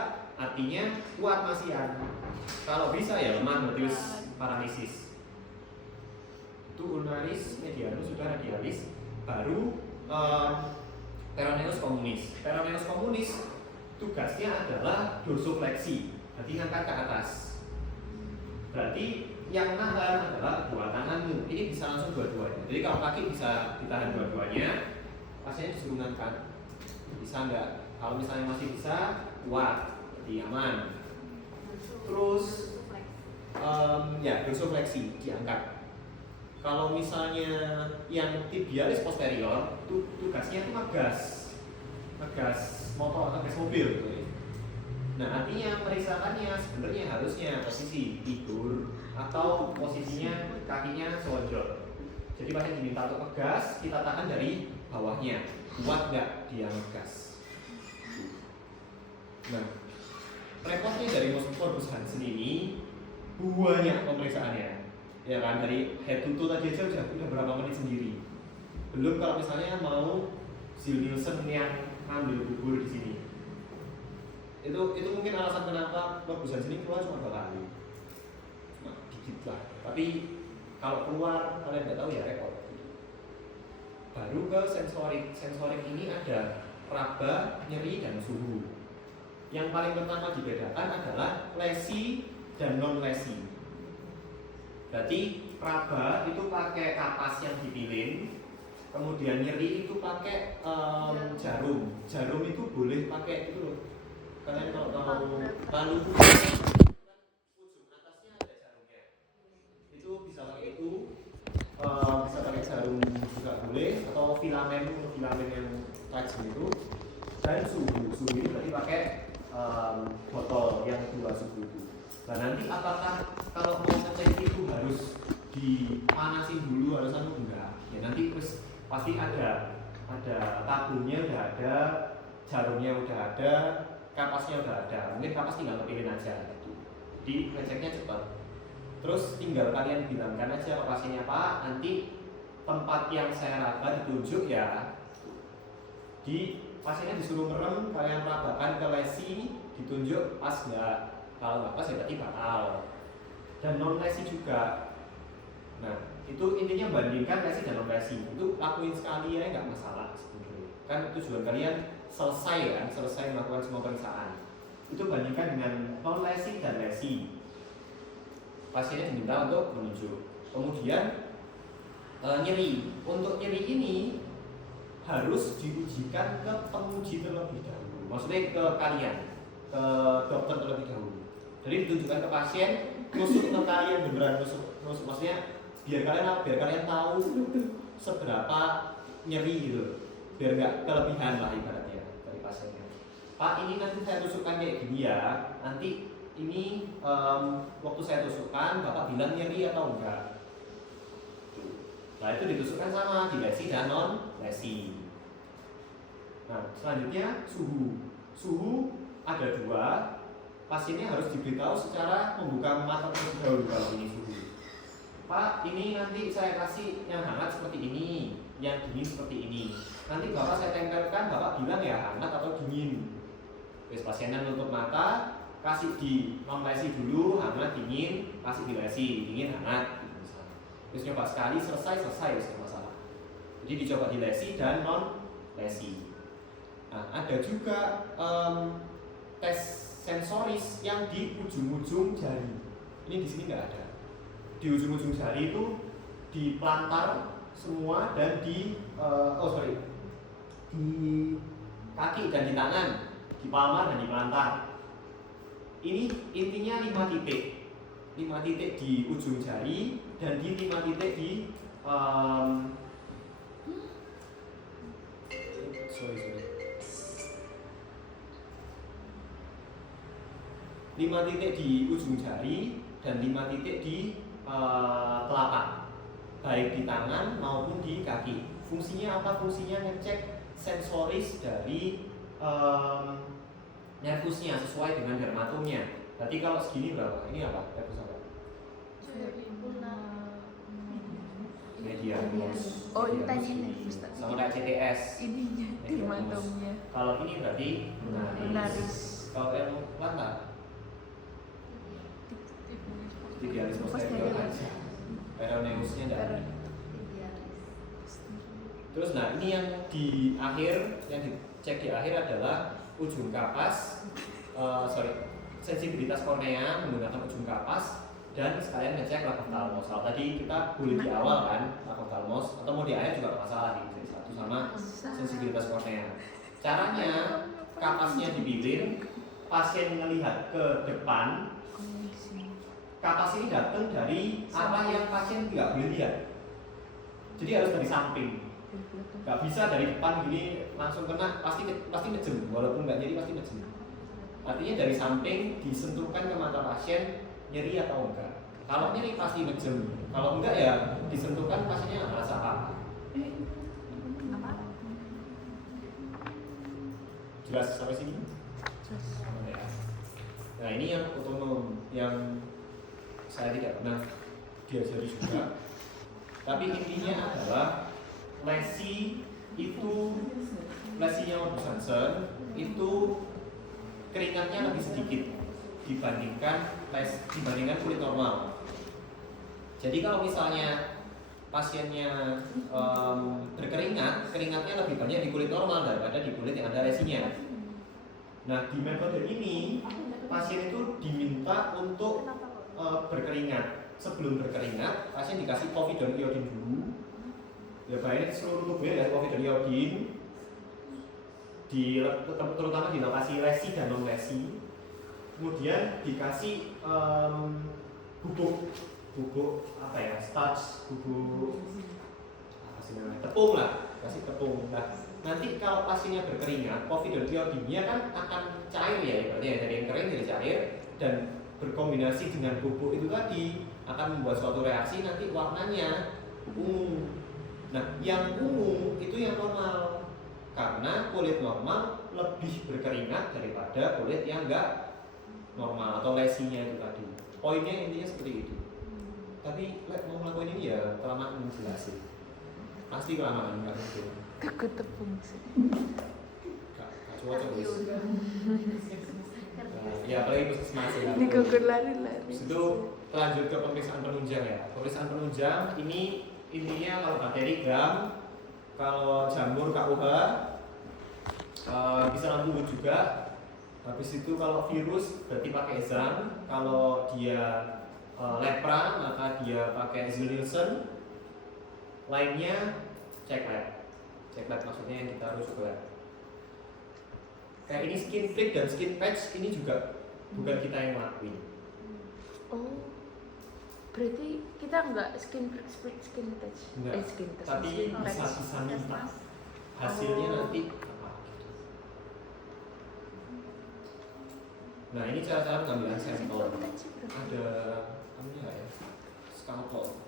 artinya kuat masihan. Kalau bisa ya lemah, berarti paralisis. Itu ulnaris, medianus, sudah radialis, baru peroneus communis. Peroneus communis tugasnya adalah dorsofleksi, berarti ngangkat ke atas. Berarti yang nahan adalah dua tanganmu. Ini bisa langsung dua-duanya. Jadi kalau kaki bisa ditahan dua-duanya, pasiennya disuruh ngangkat. Bisa enggak? Kalau misalnya masih bisa, kuat, jadi aman. Terus ya dorsofleksi diangkat. Kalau misalnya yang tibialis posterior, itu tugasnya itu ngegas motor, ngegas mobil gitu ya. Nah, artinya periksaannya sebenarnya harusnya posisi tidur, atau posisinya kakinya selonjor. Jadi pasien diminta untuk ngegas, kita tahan dari bawahnya. Kuat nggak dia ngegas? Nah, repotnya dari Morbus Hansen ini banyak pemeriksaannya, ya kan, dari head to toe tadi aja udah berapa menit sendiri. Belum kalau misalnya mau Zil Nielsen yang ngambil bubur di sini. Itu mungkin alasan kenapa Morbus Hansen ini keluar cuma 2 kali. Cuma dikit lah. Tapi kalau keluar kalian nggak tahu ya repot. Baru ke sensorik ini ada raba, nyeri, dan suhu. Yang paling pertama dibedakan adalah lesi dan non lesi. Berarti raba itu pakai kapas yang dipilin, kemudian nyeri itu pakai jarum. Jarum itu boleh pakai itu loh. Kalian kalau tahu palu ujung atasnya ada jarumnya. Itu bisa pakai itu, bisa pakai jarum juga boleh, atau filamen yang tajam itu. Dan suhu ini berarti pakai botol yang 2 suhu itu. Nah nanti apakah kalau mau ngecek itu harus dipanasin dulu, harus enggak? Ya nanti terus pasti ada tabungnya udah ada, jarumnya udah ada, kapasnya udah ada. Mungkin kapas tinggal kepilin aja gitu. Jadi ngeceknya cepat. Terus tinggal kalian bilangkan aja ke pasiennya, Pak, nanti tempat yang saya raba ditunjuk ya. Pasiennya disuruh merem, kalian rabakan ke lesi, ditunjuk pas nggak. Kalau nggak pas ya berarti bakal. Dan non lesi juga. Nah itu intinya bandingkan lesi dan non lesi. Itu lakuin sekali ya nggak masalah sebetulnya. Kan tujuan kalian selesai melakukan semua pemeriksaan. Itu bandingkan dengan non lesi dan lesi. Pasiennya diminta untuk menunjuk. Kemudian nyeri. Untuk nyeri ini harus diujikan ke penguji terlebih dahulu. Maksudnya ke kalian, ke dokter terlebih dahulu. Jadi ditunjukkan ke pasien, nusuk ke kalian beneran nusuk. Maksudnya biar kalian tahu seberapa nyeri gitu. Biar nggak kelebihan lah ibaratnya dari pasiennya. Pak, ini nanti saya tusukkan kayak gini ya. Nanti ini waktu saya tusukkan Bapak bilang nyeri atau enggak. Nah itu ditusukkan sama di lesi dan non lesi. Nah selanjutnya suhu ada 2. Pasiennya harus diberitahu secara membuka mata terlebih dahulu kalau ini suhu. Pak, ini nanti saya kasih yang hangat seperti ini, yang dingin seperti ini. Nanti Bapak saya tempelkan, Bapak bilang ya hangat atau dingin. Terus pasiennya nutup mata, kasih di non lesi dulu, hangat dingin, kasih di lesi, dingin hangat. Terus nyoba sekali, selesai masalah. Jadi dicoba di lesi dan non lesi. Nah, ada juga tes sensoris yang di ujung-ujung jari. Ini di sini nggak ada. Di ujung-ujung jari itu di plantar semua dan di kaki dan di tangan, di palmar dan di plantar. Ini intinya 5 titik. 5 titik di ujung jari dan di 5 titik di 5 titik di ujung jari dan 5 titik di telapak, baik di tangan maupun di kaki. Fungsinya apa? Fungsinya ngecek sensoris dari nervusnya sesuai dengan dermatomnya. Berarti kalau segini berapa? Ini apa? Nervus apa? Medianus. Oh ini tanya nervus. Sama kayak CTS. Ininya dermatomnya. Kalau ini berarti Lunaris. Kalau yang plantar tibialis posterior aja. Peroneusnya enggak ada. Terus nah ini yang di akhir, yang dicek di akhir adalah ujung kapas, sensibilitas kornea menggunakan ujung kapas dan sekalian ngecek lagophthalmos. Kalau tadi kita boleh di awal kan lagophthalmos, atau mau di akhir juga nggak masalah di satu sama sensibilitas kornea. Caranya kapasnya dipilih, pasien melihat ke depan. Kapas ini datang dari arah yang pasien tidak boleh lihat. Jadi harus dari samping. Gak bisa dari depan gini langsung kena, pasti ngejem, walaupun nggak jadi pasti ngejem. Artinya dari samping disentuhkan ke mata pasien, nyeri atau enggak. Kalau nyeri pasti ngejem. Kalau enggak ya disentuhkan pasiennya nggak merasa apa. Jelas sampai sini? Ya. Nah ini yang otonom yang saya tidak pernah diajari juga. Tapi intinya adalah lesinya modus Hansen itu keringatnya lebih sedikit dibandingkan kulit normal. Jadi kalau misalnya pasiennya berkeringat, keringatnya lebih banyak di kulit normal daripada di kulit yang ada lesinya. Nah di metode ini pasien itu diminta untuk berkeringat. Sebelum berkeringat, pasien dikasih povidone iodin dulu. Ya bayangin seluruh tubuhnya ya povidone iodin, terutama di lokasi lesi dan non lesi. Kemudian dikasih bubuk apa ya, starch, bubuk apa sih namanya, tepung lah, kasih tepung. Nah nanti kalau pasiennya berkeringat, povidone iodinnya kan akan cair ya, berarti ya, dari yang kering jadi cair dan berkombinasi dengan bubuk itu tadi akan membuat suatu reaksi, nanti warnanya ungu. Nah yang ungu itu yang normal, karena kulit normal lebih berkeringat daripada kulit yang enggak normal atau lesinya itu tadi. Poinnya intinya seperti itu. Tapi mau ngelakuin ini ya kelamaan menjelasin. Pasti kelamaan enggak mungkin. Takut tepung sih. Gak cocok wis. Ya apalagi puskesmas ya. Digugur lari-lari. Itu lanjut ke pemeriksaan penunjang ya. Pemeriksaan penunjang ini intinya kalau bakteri gram, kalau jamur KUH, bisa lampu juga. Habis itu kalau virus berarti pakai exam. Kalau dia lepra maka dia pakai Zil-Nielsen. Lainnya cek lab. Cek lab maksudnya yang kita harus ke lab. Kayak ini skin prick dan skin patch ini juga bukan kita yang lakuin. Oh, berarti kita nggak skin skin touch, Enggak. skin touch, Tapi skin patch. bisa minta hasilnya nanti apa gitu. Nah ini cara-cara pengambilan sampel. Ada anunya nggak ya? Scalpel.